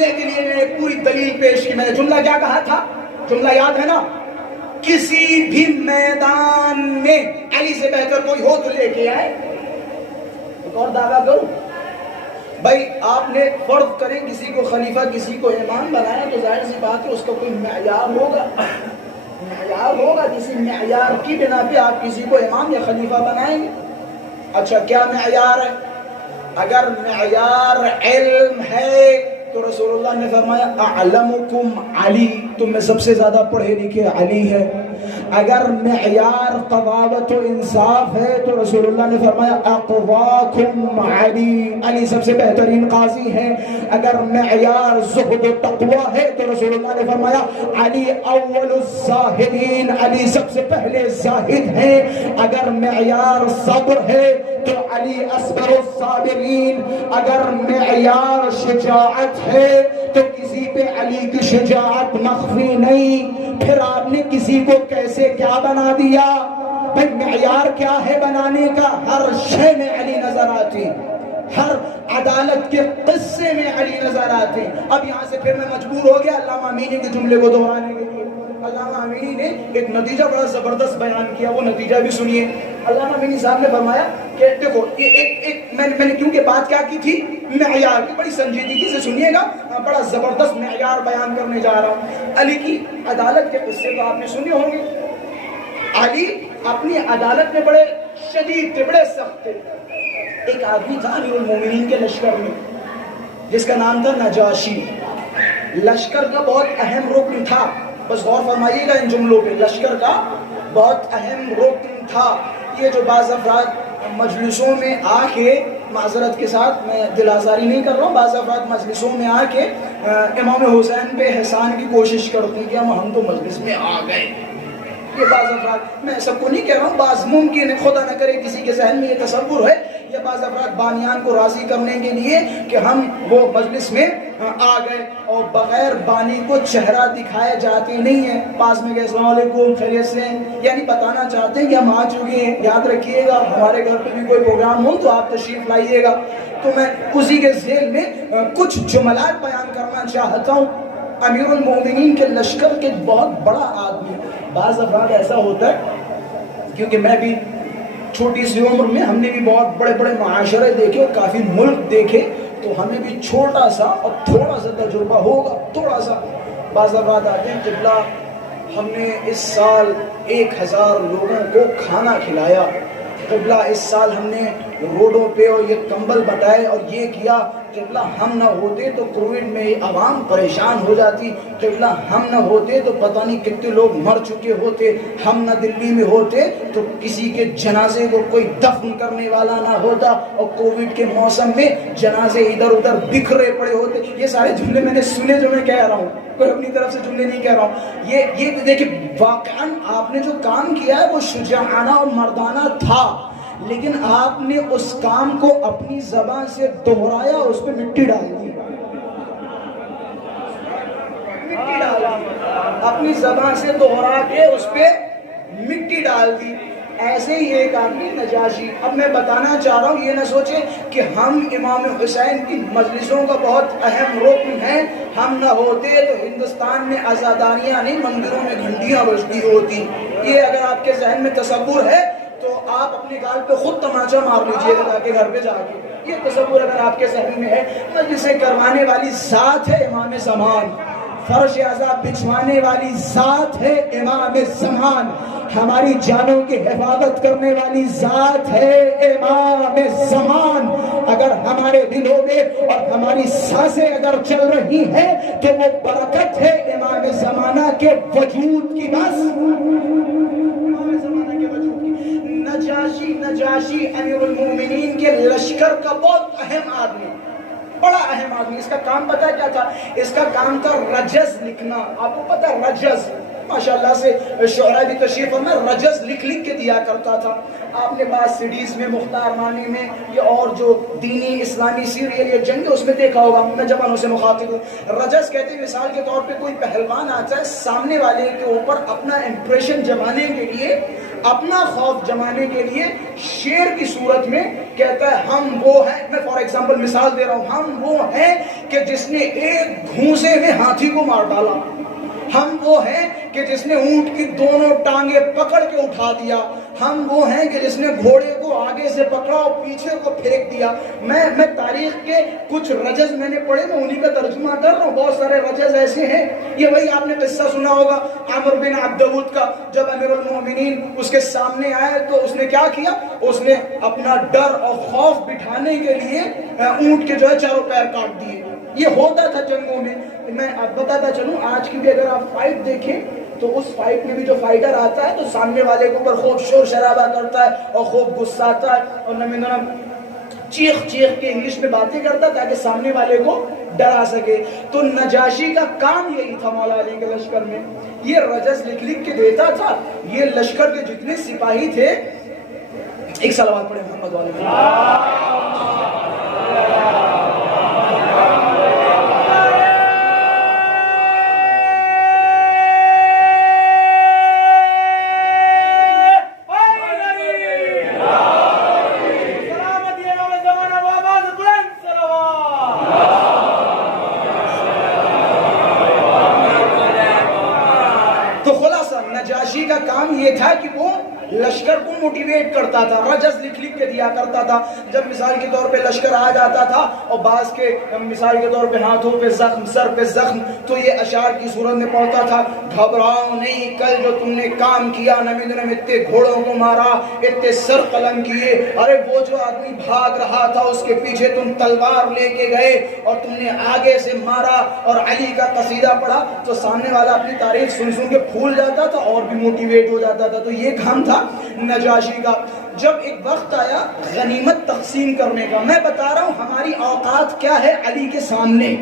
کے لیے میں نے پوری دلیل پیش کی. میں نے جملہ کیا کہا تھا؟ جملہ یاد ہے نا؟ کسی بھی میدان میں علی سے بہتر کوئی ہو تو لے کے آئے. ایک اور دعویٰ کروں بھائی، آپ نے فرض کریں کسی کو خلیفہ کسی کو امام بنایا تو ظاہر سی بات ہے اس کا کوئی معیار ہوگا، معیار ہوگا. کسی معیار کی بنا پہ آپ کسی کو امام یا خلیفہ بنائیں گے. اچھا کیا معیار ہے؟ اگر معیار علم ہے تو رسول اللہ نے فرمایا اعلمکم علی، تم میں سب سے زیادہ پڑھے لکھے علی ہے. اگر معیار قضاوت و انصاف ہے تو رسول اللہ نے فرمایا اقواکم علی، علی سب سے بہترین قاضی ہے. اگر معیار زہد و تقوی ہے تو رسول اللہ نے فرمایا علی اول الزاہدین، علی سب سے پہلے زاہد ہیں. اگر معیار صبر ہے تو علی اصبر الصابرین. اگر معیار شجاعت ہے تو کسی پہ علی کی شجاعت مخفی نہیں. پھر آپ نے کسی کو کیسے کیا بنا دیا؟ بھئی معیار کیا ہے بنانے کا؟ ہر شے میں علی نظر آتی، ہر عدالت کے قصے میں علی نظر آتے. اب یہاں سے پھر میں مجبور ہو گیا علامہ امینی کے جملے کو دہرانے کے لیے. علامہ امینی نے ایک نتیجہ بڑا زبردست بیان کیا، وہ نتیجہ بھی سنیے. علامہ امینی صاحب نے فرمایا کہ دیکھو میں نے کیونکہ بات کیا کی تھی معیار کی، بڑی سنجیدگی سے سنیے گا، بڑا زبردست معیار بیان کرنے جا رہا ہوں. علی کی عدالت کے قصے تو آپ نے سنے ہوں گے. علی اپنی عدالت میں بڑے شدید تھے، بڑے سخت تھے. ایک آدمی تھا امیر المومنین کے لشکر میں جس کا نام تھا نجاشی. لشکر کا بہت اہم رکن تھا. بس غور فرمائیے گا ان جملوں پہ. لشکر کا بہت اہم رکن تھا. یہ جو بعض افراد مجلسوں میں آ کے، معذرت کے ساتھ میں دل آزاری نہیں کر رہا ہوں، بعض افراد مجلسوں میں آ کے امام حسین پہ احسان کی کوشش کرتے ہیں کہ ہم تو مجلس میں آ گئے. یہ بعض افراد، میں سب کو نہیں کہہ رہا ہوں، بعض ممکن ہے خدا نہ کرے کسی کے ذہن میں یہ تصور ہے، یہ بعض افراد بانیان کو راضی کرنے کے لیے کہ ہم وہ مجلس میں آ گئے اور بغیر بانی کو چہرہ دکھائے جاتے نہیں ہیں، پاس میں گئے السلام علیکم خیریت سے، یعنی بتانا چاہتے ہیں کہ ہم آ چکے ہیں، یاد رکھیے گا ہمارے گھر پہ بھی کوئی پروگرام ہو تو آپ تشریف لائیے گا۔ تو میں اسی کے ذیل میں کچھ جملات بیان کرنا چاہتا ہوں۔ امیر المومنین کے لشکر کے بہت بڑا آدمی، بعض افراد ایسا ہوتا ہے، کیونکہ میں بھی چھوٹی سی عمر میں ہم نے بھی بہت بڑے بڑے معاشرے دیکھے اور کافی ملک دیکھے، تو ہمیں بھی چھوٹا سا اور تھوڑا سا تجربہ ہوگا، تھوڑا سا۔ بعض افراد آتے ہیں قبلہ ہم نے اس سال 1000 لوگوں کو کھانا کھلایا، قبلہ اس سال ہم نے روڈوں پہ اور یہ کمبل بٹائے اور یہ کیا، قبلہ ہم نہ ہوتے تو کووڈ میں عوام پریشان ہو جاتی، قبلہ ہم نہ ہوتے تو پتہ نہیں کتنے لوگ مر چکے ہوتے، ہم نہ دلی میں ہوتے تو کسی کے جنازے کو کوئی دفن کرنے والا نہ ہوتا، اور کووڈ کے موسم میں جنازے ادھر ادھر بکھرے پڑے ہوتے۔ یہ سارے جملے میں نے سنے جو میں کہہ رہا ہوں، کوئی اپنی طرف سے جملے نہیں کہہ رہا ہوں۔ یہ دیکھیں واقعاً آپ نے جو کام کیا ہے وہ شجاعانہ اور مردانہ تھا، لیکن آپ نے اس کام کو اپنی زبان سے دہرایا، اس پہ مٹی ڈال دی، مٹی ڈال دی، اپنی زبان سے دہرا کے اس پہ مٹی ڈال دی۔ ایسے ہی ایک آدمی نجاشی، اب میں بتانا چاہ رہا ہوں، یہ نہ سوچے کہ ہم امام حسین کی مجلسوں کا بہت اہم رکن ہیں، ہم نہ ہوتے تو ہندوستان میں عزاداریاں نہیں مندروں میں گھنٹیاں بجتی ہوتی۔ یہ اگر آپ کے ذہن میں تصور ہے تو آپ اپنے گال پہ خود تماچا مار لیجئے گا کہ گھر پہ جا کے، یہ تصور اگر آپ کے ذہن میں ہے۔ مجلسیں کروانے والی ذات ہے امام زمان، فرش عذاب بچھوانے والی ذات ہے امام زمان، ہماری جانوں کی حفاظت کرنے والی ذات ہے امام زمان۔ اگر ہمارے دلوں میں اور ہماری سانسیں اگر چل رہی ہیں تو وہ برکت ہے امام زمانہ کے وجود کی، بس امام زمانہ کے وجود کی۔ نجاشی امیر المومنین کے لشکر کا بہت اہم آدمی، بڑا اہم آدمی۔ اس کا کام پتہ کیا تھا؟ اس کا کام تھا رجز لکھنا۔ آپ کو پتہ رجز، ماشاءاللہ سے شعراء بھی تشریف فرما، رجز لکھ کے دیا کرتا تھا۔ آپ نے بعض سیڈیز میں، مختار مانی میں، یہ اور جو دینی اسلامی سیریل یا جنگ اس میں دیکھا ہوگا، میں جوانوں سے مخاطب ہوں۔ رجز کہتے ہیں مثال کے طور پہ کوئی پہلوان آتا ہے، سامنے والے کے اوپر اپنا امپریشن جمانے کے لیے، اپنا خوف جمانے کے لیے شیر کی صورت میں کہتا ہے ہم وہ ہیں، میں فار ایگزامپل مثال دے رہا ہوں، ہم وہ ہیں کہ جس نے ایک گھونسے میں ہاتھی کو مار ڈالا، ہم وہ ہیں کہ جس نے اونٹ کی دونوں ٹانگیں پکڑ کے اٹھا دیا، ہم وہ ہیں کہ جس نے گھوڑے کو آگے سے پکڑا اور پیچھے کو پھینک دیا۔ میں تاریخ کے کچھ رجز میں نے پڑھے، میں انہی کا ترجمہ کر رہا ہوں، بہت سارے رجز ایسے ہیں۔ یہ وہی آپ نے قصہ سنا ہوگا عامر بن عبدود کا، جب امیر المومنین اس کے سامنے آئے تو اس نے کیا کیا؟ اس نے اپنا ڈر اور خوف بٹھانے کے لیے اونٹ کے جو ہے چاروں پیر کاٹ دیے۔ یہ ہوتا تھا جنگوں میں۔ میں بتاتا چلوں، آج کی بھی اگر آپ فائٹ دیکھیں تو اس فائٹ میں بھی جو فائٹر آتا ہے تو سامنے والے کے اوپر خوب شور شرابہ کرتا ہے اور خوب غصاتا ہے اور نم چیخ کے انگلش میں باتیں کرتا ہے تاکہ سامنے والے کو ڈرا سکے۔ تو نجاشی کا کام یہی تھا مولا علی کے لشکر میں، یہ رجز لکھ کے دیتا تھا۔ یہ لشکر کے جتنے سپاہی تھے، ایک صلوات پڑھیں محمد والے۔ کا کام یہ تھا کہ وہ لشکر کو موٹیویٹ کرتا تھا، رجز لکھ کے دیا کرتا تھا۔ جب مثال کے طور پہ لشکر آ جاتا تھا اور بعض کے مثال کے طور پہ ہاتھوں پہ زخم، سر پہ زخم، تو یہ اشعار کی صورت میں پہنچتا تھا، گھبراؤ نہیں، کل جو تم نے کام کیا، نمیندرم اتنے گھوڑوں کو مارا، اتنے سر قلم کیے، ارے وہ جو آدمی بھاگ رہا تھا اس کے پیچھے تم تلوار لے کے گئے اور تم نے آگے سے مارا اور علی کا قصیدہ پڑھا، تو سامنے والا اپنی تاریخ سن کے پھول جاتا تھا اور بھی موٹیویٹ ہو جاتا تھا۔ تو یہ کام تھا نجاشی کا۔ جب ایک وقت آیا غنیمت تقسیم کرنے کا، میں بتا رہا ہوں ہماری اوقات کیا ہے علی کے سامنے،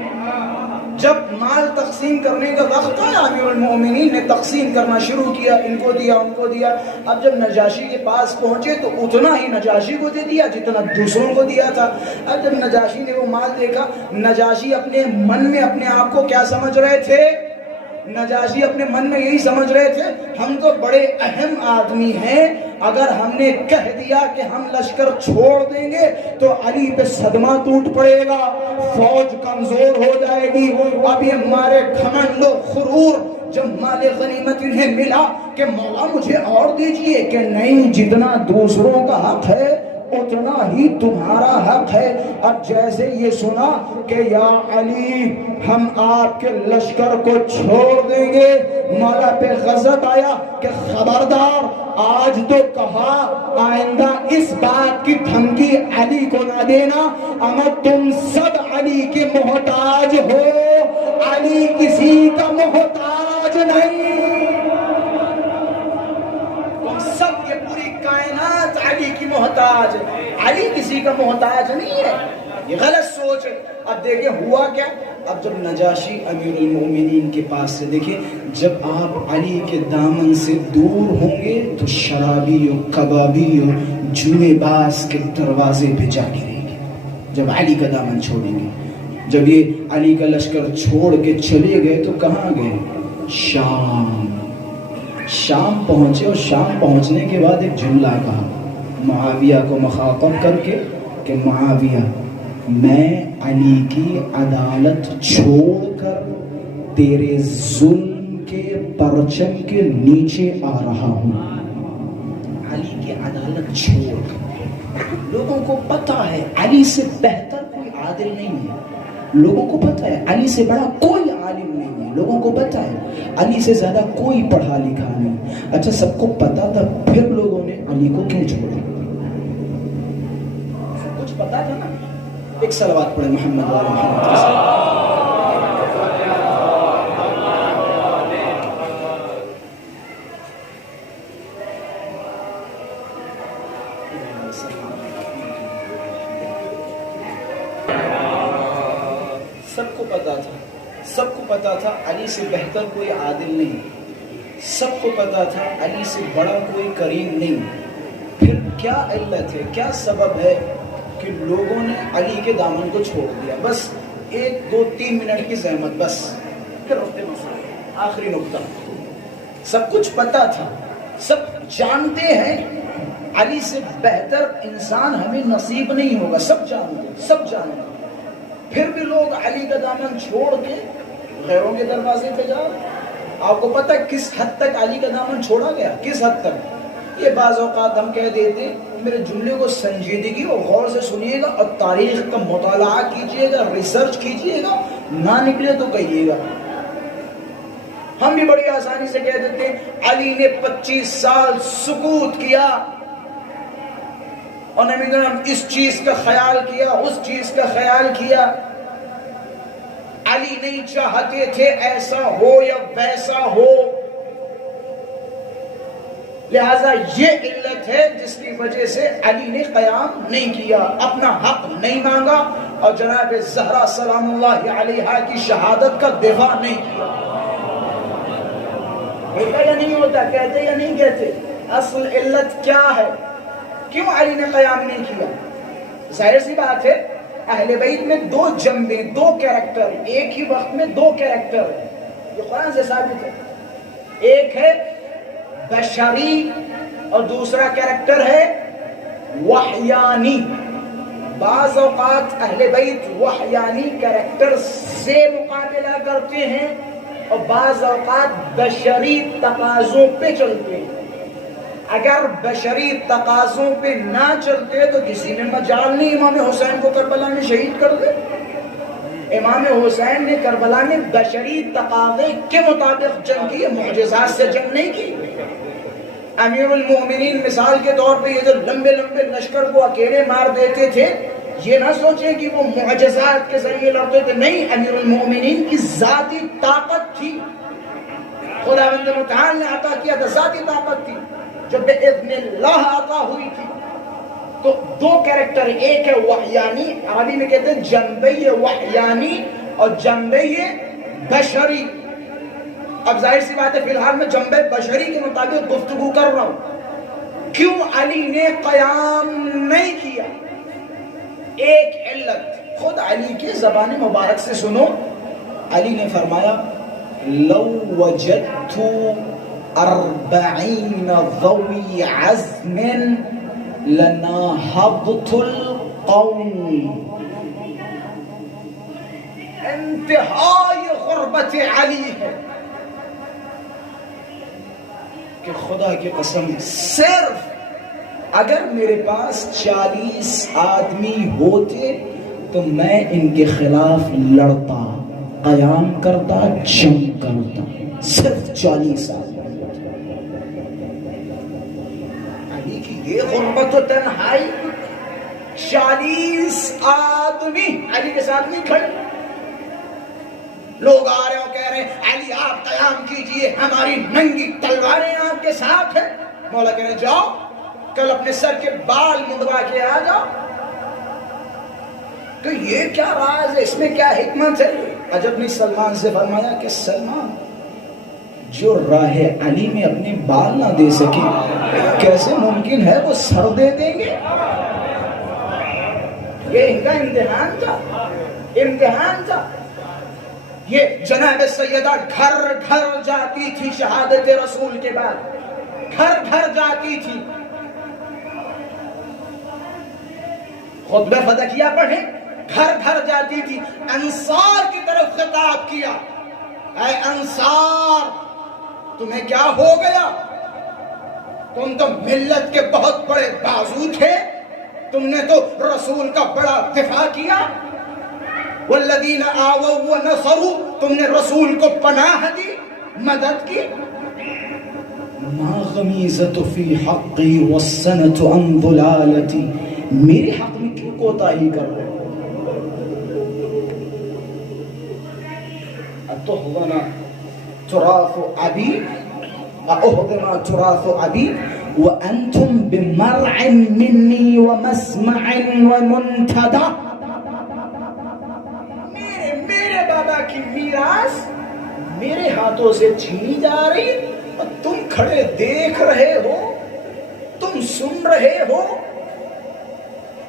جب مال تقسیم کرنے کا وقت آیا امیر المومنین نے تقسیم کرنا شروع کیا، ان کو دیا ان کو دیا۔ اب جب نجاشی کے پاس پہنچے تو اتنا ہی نجاشی کو دے دیا جتنا دوسروں کو دیا تھا۔ اب جب نجاشی نے وہ مال دیکھا، نجاشی اپنے من میں اپنے آپ کو کیا سمجھ رہے تھے؟ نجاشی اپنے من میں یہی سمجھ رہے تھے ہم تو بڑے اہم آدمی ہیں، اگر ہم نے کہہ دیا کہ ہم لشکر چھوڑ دیں گے تو علی پہ صدمہ ٹوٹ پڑے گا، فوج کمزور ہو جائے گی۔ اب یہ ہمارے گھمنڈ و غرور جب مال غنیمت انہیں ملا کہ مولا مجھے اور دیجئے، کہ نہیں، جتنا دوسروں کا حق ہے اتنا ہی تمہارا حق ہے۔ اب جیسے یہ سنا کہ یا علی ہم آپ کے لشکر کو چھوڑ دیں گے، مولا پہ غضب آیا کہ خبردار، آج تو کہا آئندہ اس بات کی دھمکی علی کو نہ دینا، اما تم سب علی کے محتاج ہو، علی کسی کا محتاج نہیں، تم سب، یہ پوری کائنات علی کی محتاج ہے، علی کسی کا محتاج نہیں ہے۔ یہ غلط سوچ ہے۔ اب دیکھیں ہوا کیا، اب جب نجاشی امیر المومنین کے پاس سے، دیکھیں جب آپ علی کے دامن سے دور ہوں گے تو شرابی و کبابی و جوئے باز کے دروازے پہ جا گریں گے۔ جب علی کا دامن چھوڑیں گے، جب یہ علی کا لشکر چھوڑ کے چلے گئے تو کہاں گئے؟ شام پہنچے، اور شام پہنچنے کے بعد ایک جملہ کہا معاویہ کو مخاطب کر کے کہ معاویہ، میں علی کی عدالت چھوڑ کر تیرے ظلم کے پرچم کے نیچے آ رہا ہوں۔ علی کی عدالت چھوڑ کر، لوگوں کو پتہ ہے علی سے بہتر کوئی عادل نہیں ہے، لوگوں کو پتہ ہے علی سے بڑا کوئی عالم نہیں ہے، لوگوں کو پتہ ہے علی سے زیادہ کوئی پڑھا لکھا نہیں۔ اچھا سب کو پتہ تھا، پھر لوگوں نے علی کو کیوں چھوڑا؟ سب کچھ پتہ تھا نا۔ ایک صلوات پڑھیں محمد وعلی محمد۔ سب کو پتا تھا، سب کو پتا تھا علی سے بہتر کوئی عادل نہیں، سب کو پتا تھا علی سے بڑا کوئی کریم نہیں۔ پھر کیا علت ہے، کیا سبب ہے کہ لوگوں نے علی کے دامن کو چھوڑ دیا؟ بس 1 2 3 منٹ کی زحمت، بس پھر رفتے مسئلہ، آخری نقطہ۔ سب کچھ پتا تھا، سب جانتے ہیں علی سے بہتر انسان ہمیں نصیب نہیں ہوگا، سب جانتے، سب جانتے، پھر بھی لوگ علی کا دامن چھوڑ کے غیروں کے دروازے پہ جا رہے۔ آپ کو پتہ ہے کس حد تک علی کا دامن چھوڑا گیا، کس حد تک؟ یہ بعض اوقات ہم کہہ دیتے ہیں، میرے جملے کو سنجیدگی اور غور سے سنیے گا اور تاریخ کا مطالعہ کیجئے گا، ریسرچ کیجئے گا، نہ نکلے تو کہیے گا۔ ہم بھی بڑی آسانی سے کہہ دیتے ہیں علی نے 25 سال سکوت کیا اور نبی کرام اس چیز کا خیال کیا، اس چیز کا خیال کیا، علی نہیں چاہتے تھے ایسا ہو یا ویسا ہو، لہذا یہ علت ہے جس کی وجہ سے علی نے قیام نہیں کیا، اپنا حق نہیں مانگا اور جناب زہرا سلام اللہ علیہا کی شہادت کا دفاع نہیں کیا۔ ہوتا یا نہیں ہوتا، کہتے یا نہیں کہتے؟ اصل علت کیا ہے، کیوں علی نے قیام نہیں کیا؟ ظاہر سی بات ہے اہل بیت میں 2 جنبیں، 2 کیریکٹر، ایک ہی وقت میں 2 کیریکٹر، یہ قرآن سے ثابت ہے۔ ایک ہے بشری اور دوسرا کیریکٹر ہے وحیانی۔ بعض اوقات اہل بیت وحیانی کیریکٹر سے مقابلہ کرتے ہیں اور بعض اوقات بشری تقاضوں پہ چلتے ہیں۔ اگر بشری تقاضوں پہ نہ چلتے تو کسی میں مجال نہیں امام حسین کو کربلا میں شہید کر دے۔ امام حسین نے کربلا میں بشری تقاضے کے مطابق جنگ کی، معجزات سے جنگ نہیں کی۔ امیر المومنین مثال کے طور پہ یہ جو لمبے لمبے لشکر کو اکیلے مار دیتے تھے، یہ نہ سوچیں کہ وہ معجزات کے ذریعے لڑتے تھے، نہیں، امیر المومنین کی ذاتی طاقت تھی، خداوند متعال نے عطا کیا تھا، ذاتی طاقت تھی جو بِإِذْنِ اللہ عطا ہوئی تھی۔ تو 2 کیریکٹر، ایک ہے وحیانی، عربی میں کہتے ہیں جنبی وحیانی اور جنبی بشری. اب ظاہر سی بات ہے فی الحال میں جنبے بشری کے مطابق گفتگو کر رہا ہوں. کیوں علی نے قیام نہیں کیا؟ ایک علت خود علی کے زبان مبارک سے سنو. علی نے فرمایا لو وجدت 40 ذوی عزم لناهضت القوم. انتہائی غربت علی ہے کہ خدا کی قسم صرف اگر میرے پاس 40 آدمی ہوتے تو میں ان کے خلاف لڑتا، قیام کرتا، جنگ کرتا. صرف 40 آدمی. علی کی یہ غربت و تنہائی، 40 آدمی علی کے ساتھ نہیں کھڑے. لوگ آ رہے ہیں اور کہہ رہے ہیں علی آپ قیام کیجئے، ہماری ننگی تلواریں آپ کے ساتھ ہیں. مولا کہہ رہے ہیں جاؤ کل اپنے سر کے بال منڈوا کے آ جاؤ. کہ یہ کیا راز ہے، اس میں کیا حکمت ہے؟ عجب نہیں سلمان سے فرمایا کہ سلمان جو راہ علی میں اپنے بال نہ دے سکے کیسے ممکن ہے وہ سر دے دیں گے؟ یہ ان کا امتحان تھا، امتحان تھا. یہ جناب سیدہ گھر گھر جاتی تھی شہادت رسول کے بعد، گھر گھر جاتی تھی. خطبہ فدکیہ پڑھیں، گھر گھر جاتی تھی. انصار کی طرف خطاب کیا، اے انصار تمہیں کیا ہو گیا؟ تم تو ملت کے بہت بڑے بازو تھے، تم نے تو رسول کا بڑا دفاع کیا. والذین آووا ونصروا، تم نے رسول کو پناہ دی، مدد کی. ما غمیزت فی حقی والسنت عن ضلالتی، میرے حق میں کیوں کوتاہی کر رہے؟ اتہضم تراث ابی واہضم تراث ابی وانتم بمرع منی ومسمع ومنتدى. میرے بابا کی میراث میرے ہاتھوں سے چھینی جا رہی اور تم کھڑے دیکھ رہے ہو، تم سن رہے ہو.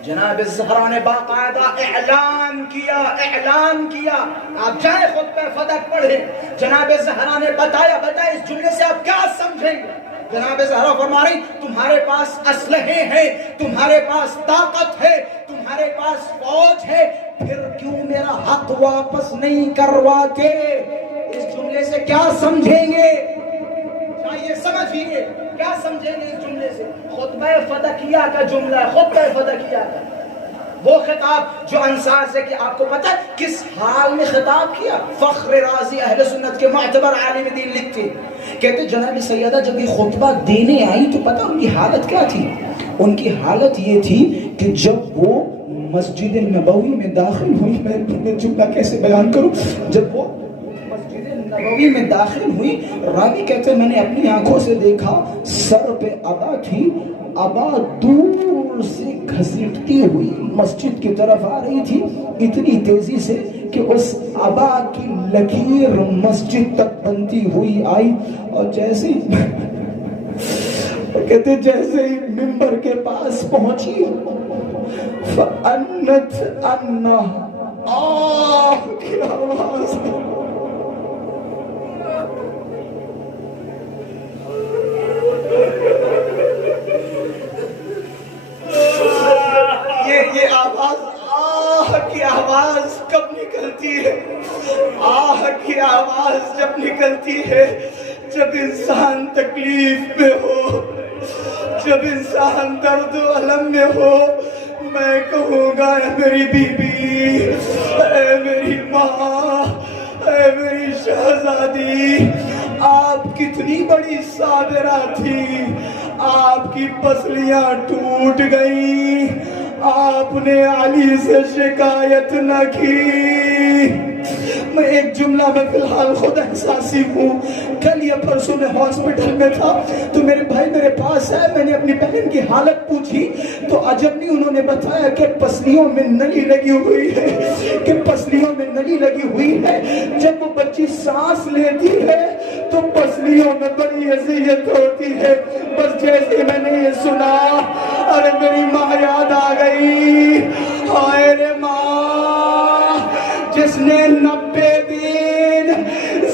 جناب الزہرا نے باقاعدہ اعلان کیا، اعلان کیا. آپ جائیں خطبہ فدق پڑھیں. جناب الزہرا نے بتایا اس جملے سے آپ کیا سمجھیں گے؟ جناب الزہرا فرما رہی تمہارے پاس اسلحے ہیں، تمہارے پاس طاقت ہے، تمہارے پاس فوج ہے، پھر کیوں میرا حق واپس نہیں کرواتے؟ اس جملے سے کیا سمجھیں گے؟ چاہیے سمجھیے کیا سمجھیں گے اس جملے سے؟ خطبہ فدکیہ کا جملہ ہے، خطبہ فدکیہ کا وہ خطاب جو انصار سے کہ آپ کو پتہ ہے کس حال میں خطاب کیا؟ فخر رازی اہل سنت کے معتبر عالم دین لکھتے کہتے جناب سیدہ جب یہ خطبہ دینے آئی تو پتہ ان کی حالت کیا تھی؟ ان کی حالت یہ تھی کہ جب وہ مسجد نبوی میں داخل ہوئی، میں جملہ کیسے بیان کروں، جب وہ مسجد نبوی میں داخل ہوئی، راوی کہتے میں نے اپنی آنکھوں سے دیکھا سر پہ عبا تھی، عبا دور سے گھسیٹتی ہوئی مسجد کی طرف آ رہی تھی اتنی تیزی سے کہ اس عبا کی لکیر مسجد تک بنتی ہوئی آئی. اور جیسے کہتے جیسے ہی منبر کے پاس پہنچی فَأَنَّتْ أَنَّا آہ کی آواز یہ آواز آہ کی آواز کب نکلتی ہے؟ آہ کی آواز جب نکلتی ہے جب انسان تکلیف میں ہو، جب انسان درد و علم میں ہو. میں کہوں گا اے میری بیوی، اے میری ماں، اے میری شہزادی، آپ کتنی بڑی صابرہ تھی، آپ کی پسلیاں ٹوٹ گئیں، آپ نے علی سے شکایت نہ کی. میں ایک جملہ میں فی الحال خود احساسی ہوں. کل یا پرسوں میں ہاسپٹل میں تھا تو میرے بھائی میرے پاس ہے، میں نے اپنی بہن کی حالت پوچھی تو عجب نہیں انہوں نے بتایا کہ پسلیوں میں نلی لگی ہوئی ہے، کہ پسلیوں میں نلی لگی ہوئی ہے. جب وہ بچی سانس لیتی ہے تو پسلیوں میں بڑی اذیت ہوتی ہے. بس جیسے میں نے یہ سنا ارے میری ماں یاد آ گئی. ہائے رے ماں جس نے 90 دن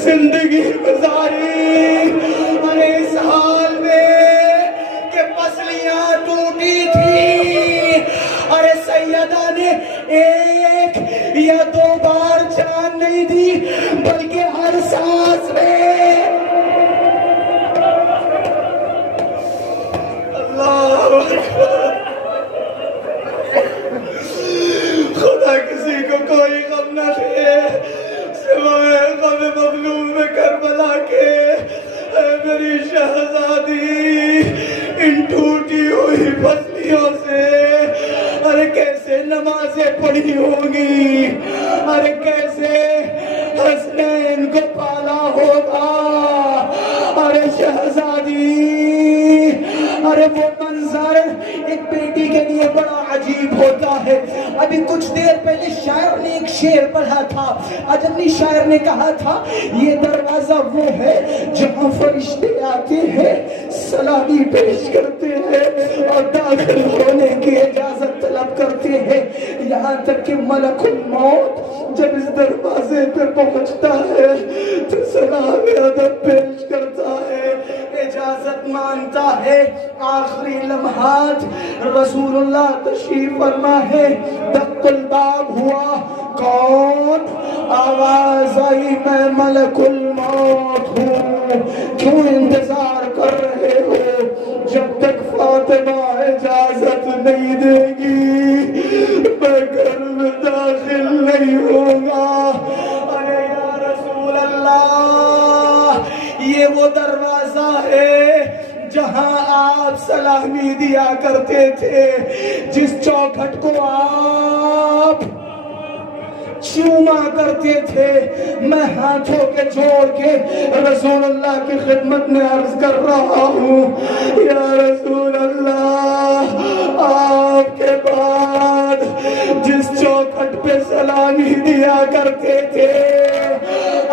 زندگی گزاری ارے اس حال میں کہ پسلیاں ٹوٹی تھی. ارے سیدہ نے ایک یا 2 بار جان نہیں دی بلکہ ہر سانس میں. اللہ خدا کسی کو کوئی غم نہ دے سوائے غم مظلوم میں کربلا کے. اے میری شہزادی ان ٹوٹی ہوئی پسلیوں سے ارے کیسے نمازیں پڑھی ہوں گی, ارے کیسے حسنین کو پالا ہوگا. ارے شہزادی ارے وہ منظر ایک بیٹی کے لیے بڑا عجیب ہوتا ہے. ابھی کچھ دیر پہلے شاعر نے ایک شعر پڑھا تھا. عجمی شاعر نے کہا تھا یہ دروازہ وہ ہے جہاں فرشتے آتے ہیں سلامی پیش کرتے ہیں اور داخل ہونے کی اجازت طلب کرتے ہیں, یہاں تک کہ ملک الموت جب اس دروازے پہ پہنچتا ہے تو سلام ادب پیش کرتا ہے, اجازت مانگتا ہے. آخری لمحات رسول اللہ تشریف فرما ہے. دق الباب ہوا, کون؟ آواز آئی میں ملک الموت ہوں. کیوں انتظار کر رہے ہو؟ جب تک فاطمہ اجازت نہیں دے گی میں گھر میں داخل نہیں ہوں گا. ارے یا رسول اللہ یہ وہ دروازہ ہے جہاں آپ سلامی دیا کرتے تھے, جس چوکھٹ کو آپ چوما کرتے تھے. میں ہاتھوں کے جوڑ کے رسول اللہ کی خدمت میں عرض کر رہا ہوں یا رسول اللہ آپ کے بعد جس چوکھٹ پہ سلامی دیا کرتے تھے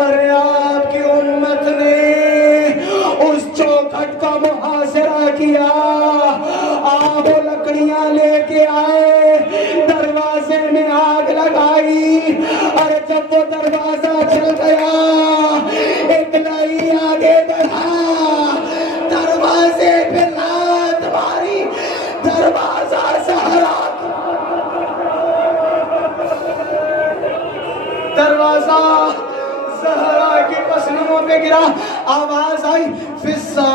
ارے آپ کی امت نے اس چوکھٹ کا محاصرہ کیا. آپ وہ لکڑیاں لے کے آئے, دروازے میں آگ لگائی. ارے جب وہ دروازہ چل گیا ایک لائی آگے بڑھا, دروازے پہ لات ماری, دروازہ زہرا کی پسلیوں پہ گرا. آواز آئی فضا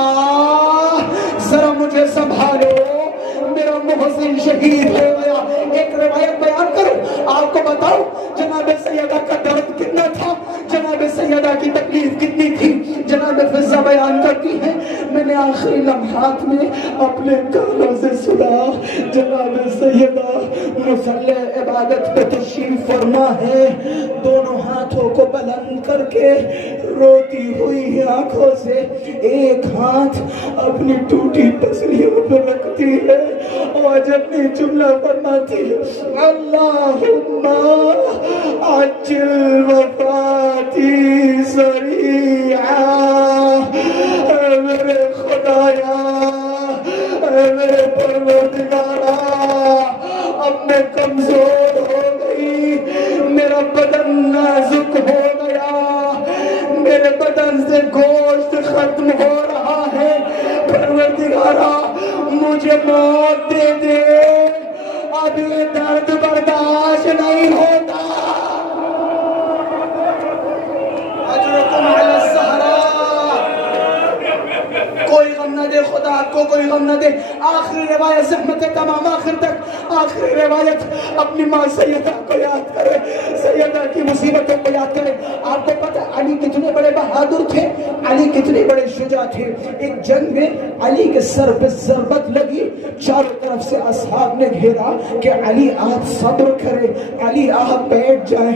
ذرا مجھے سنبھالو میرا محسن شہید ہو گیا. ایک روایت بیان کروں آپ کو بتاؤ جناب سیدہ کا درد کتنا تھا, جناب سیدہ کی تکلیف کتنی تھی. جناب فضا بیان کرتی ہے میں نے آخری لمحات میں اپنے کانوں سے سنا جناب سیدہ مصلی عبادت پہ تشریف فرما ہے, دونوں ہاتھوں کو بلند کر کے روتی ہوئی آنکھوں سے ایک ہاتھ اپنی ٹوٹی پسلیوں پہ رکھتی ہے اور جب یہ جملہ فرماتی ہے اللہم عجل وفاتی سریعا. میرے خدایا میرے پروردگارا اب میں کمزور ہو گئی, میرا بدن نازک ہو گیا, میرے بدن سے گوشت ختم ہو رہا ہے. پروردگارا مجھے موت دے دے, اب یہ درد برداشت نہیں ہوتا. اجرکم علی الزہرا, کوئی غم نہ دے خدا آپ کو, کوئی غم نہ دے. آخری روایت زحمت تمام آخر تک آخری روایت اپنی ماں سیدہ کو یاد کرے, سیدہ کی مصیبتوں کو یاد کرے. آپ کو پتہ علی کتنے بڑے بہادر تھے, علی کتنے بڑے شجاع تھے. ایک جنگ میں علی کے سر پہ ضربت لگی, چاروں طرف سے اصحاب نے گھیرا کہ علی آپ صبر کریں, علی آپ بیٹھ جائیں,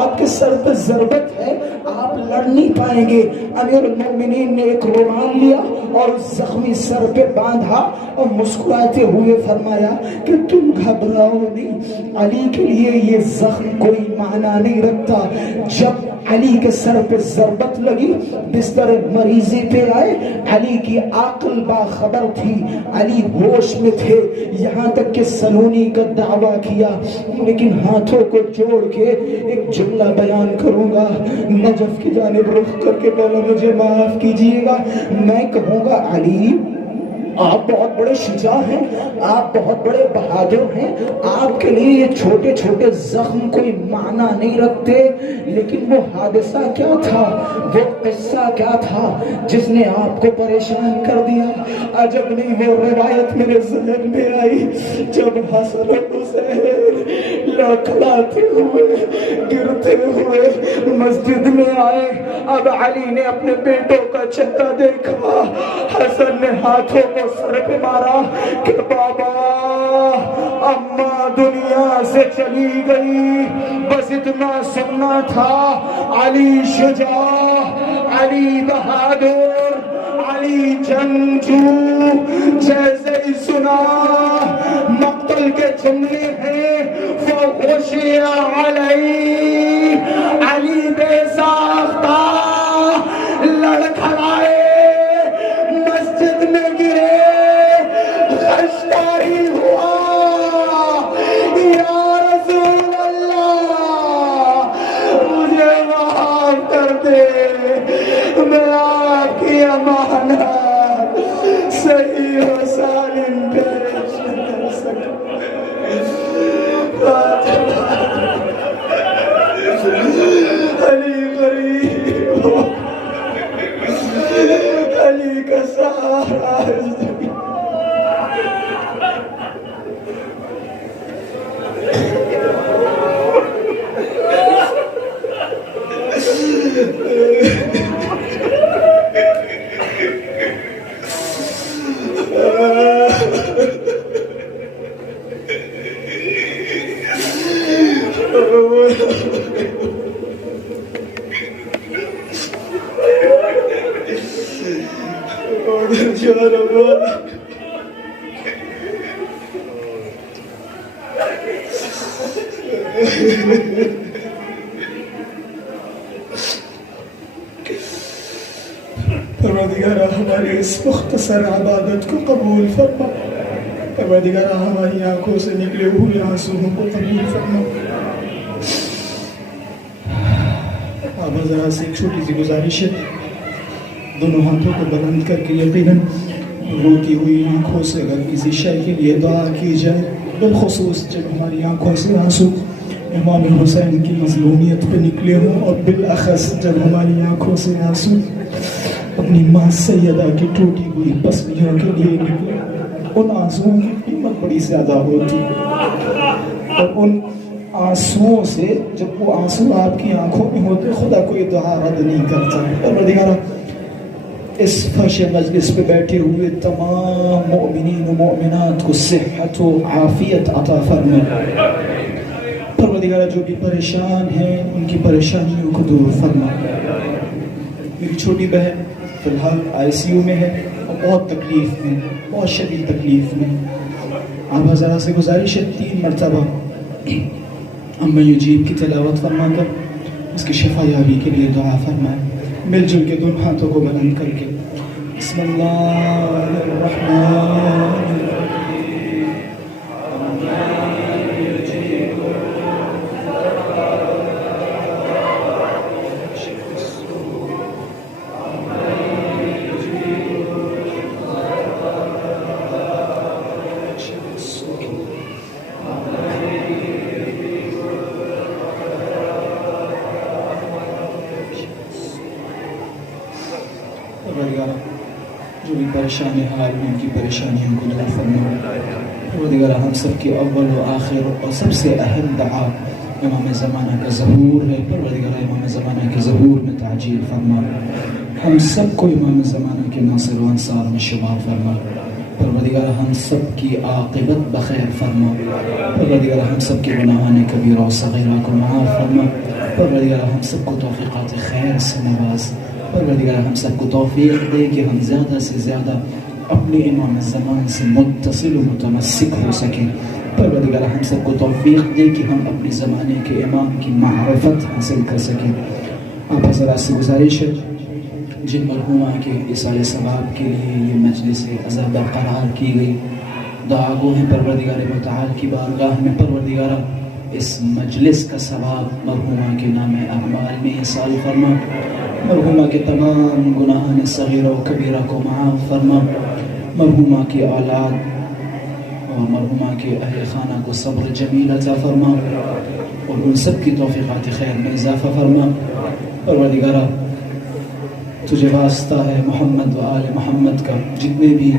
آپ کے سر پہ ضربت ہے, آپ لڑ نہیں پائیں گے. امیر المومنین نے ایک رومال لیا, اور اس زخمی سر پہ باندھا اور مسکراتے ہوئے فرمایا کہ تم گھبراؤ نہیں، علی کے لیے یہ زخم کوئی معنی نہیں رکھتا۔ جب علی کے سر پہ ضربت لگی، بستر مریضی پہ آئے، علی کی عقل باخبر تھی، علی ہوش میں تھے، یہاں تک کہ سلونی کا دعویٰ کیا۔ لیکن ہاتھوں کو جوڑ کے ایک جملہ بیان کروں گا، نجف کی جانب رخ کر کے پہلے مجھے معاف کیجئے گا، میں کہوں گا علی آپ بہت بڑے شجاع ہیں، آپ بہت بڑے بہادر ہیں، آپ کے لیے یہ چھوٹے چھوٹے زخم کوئی معنی نہیں رکھتے، لیکن وہ حادثہ کیا تھا، وہ قصہ کیا تھا جس نے آپ کو پریشان کر دیا؟ عجب نہیں وہ روایت میرے ذہن میں آئی جب حسن و حسین لڑکھڑاتے ہوئے گرتے ہوئے مسجد میں آئے۔ اب علی نے اپنے بیٹوں کا چہرہ دیکھا، حسن نے ہاتھوں کو سر پہ مارا کہ بابا اماں دنیا سے چلی گئی، بس اتنا سننا تھا۔ علی شجاع، علی بہادر، علی جنگجو، جیسے ہی سنا مقتل کے جملے ہیں فغشی علی، علی بے ساختہ لڑکھڑائے، مسجد میں گرے، خشداری ہوا، یا رسول اللہ مجھے معاف کر دے، میں آپ کی امانت صحیح و سالم پیش کر سکوں۔ علی غریب، علی کا سہارا پروردگارہ ہماری اس مختصر عبادت کو قبول فرما، پروردگارہ ہماری آنکھوں سے نکلے ہوئے آنسوؤں کو قبول فرما۔ اب ذرا سے ایک چھوٹی سی گزارش ہے، دونوں ہاتھوں کو بلند کر کے یقیناً روتی ہوئی آنکھوں سے اگر کسی شے کے لیے دعا کی جائے، بالخصوص جب ہماری آنکھوں سے آنسو امام حسین کی مظلومیت پہ نکلے ہوں، اور بالاخص جب ہماری آنکھوں سے آنسو اپنی ماں سیدہ کی ٹوٹی ہوئی پسلیوں کے لیے نکلے، ان آنسوؤں کی قیمت بڑی زیادہ ہوتی ہے، اور ان آنسوؤں سے جب وہ آنسو آپ کی آنکھوں میں ہوتے خدا کوئی دعا رد نہیں کرتا۔ پروردگارہ اس فرش مجلس پہ بیٹھے ہوئے تمام مؤمنین و مؤمنات کو صحت و عافیت عطا فرما۔ پروردگارہ جو بھی پریشان ہیں ان کی پریشانیوں کو دور فرما۔ میری چھوٹی بہن فی الحال ICU میں ہے اور بہت تکلیف میں، بہت شدید تکلیف میں۔ آپ حضرات سے گزارش ہے 3 مرتبہ اما یجیب کی تلاوت فرما کر اس کی شفا یابی کے لیے دعا فرمائیں، مل جل کے دونوں ہاتھوں کو بلند کر کے بسم اللہ الرحمن جو بھی پریشان حال میں ان کی پریشانیوں کو دور فرما۔ پروردگارہ ہم سب کی اول و آخر اور سب سے اہم دعا امام زمانہ کا ظہور ہے، پروردگارہ امام زمانہ کے ظہور میں تعجیل فرما، ہم سب کو امام زمانہ کے ناصر و انصار میں شمار فرما۔ پروردگارہ ہم سب کی عاقبت بخیر فرما، پروردگارہ ہم سب کے گناہان کبیرہ و صغیرہ کو معاف فرما، پروردگارہ ہم سب کو توفیقات خیر سے نواز۔ پروردگار ہم سب کو توفیق دے کہ ہم زیادہ سے زیادہ اپنے امام الزمان سے متصل و متمسک ہو سکیں. پروردگار ہم سب کو توفیق دے کہ ہم اپنے زمانے کے امام کی معرفت حاصل کر سکیں. آپ حضرات سے گزارش ہے جن مرحومہ کے ایصال ثواب کے لیے یہ مجلس عزا برقرار کی گئی، دعا گو ہیں پروردگار متعال کی بارگاہ میں پروردگارہ اس مجلس کا ثواب مرحومہ کے نام اعمال میں ایصال فرما، مرحومہ کے تمام گناہان صغیرہ و کبیرہ کو معاف فرما، مرحومہ کی اولاد اور مرحومہ کے اہل خانہ کو صبر جمیل عطا فرما اور ان سب کی توفیقات خیر میں اضافہ فرما. پروردگارہ تجھے واسطہ ہے محمد و آل محمد کا، جتنے بھی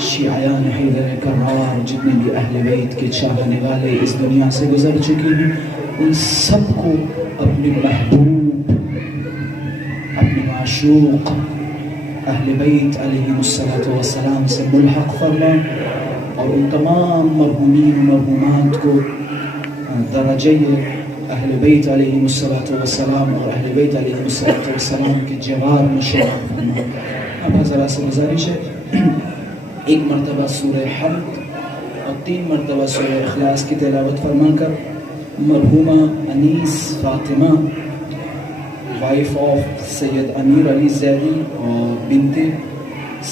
شیعیان حیدر کرار، جتنے بھی اہل بیت کے چاہنے والے اس دنیا سے گزر چکے ہیں، ان سب کو اپنے محبوب، اپنے معشوق اہل بیت علیہ السلام سے ملحق فرما اور ان تمام مرحومین و مرحومات کو درجہ اہل بیت علیہ السلام اور اہل بیت علیہ السلام کے جوار میں شامل فرما. اب حضرات سے گزارش ہے ایک مرتبہ سورہ حمد اور 3 مرتبہ سورہ اخلاص کی تلاوت فرما کر مرحومہ انیس فاطمہ وائف آف سید امیر علی زیدی اور بنت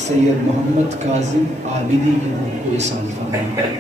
سید محمد کاظم عابدی کی روح کو ایصال فرما.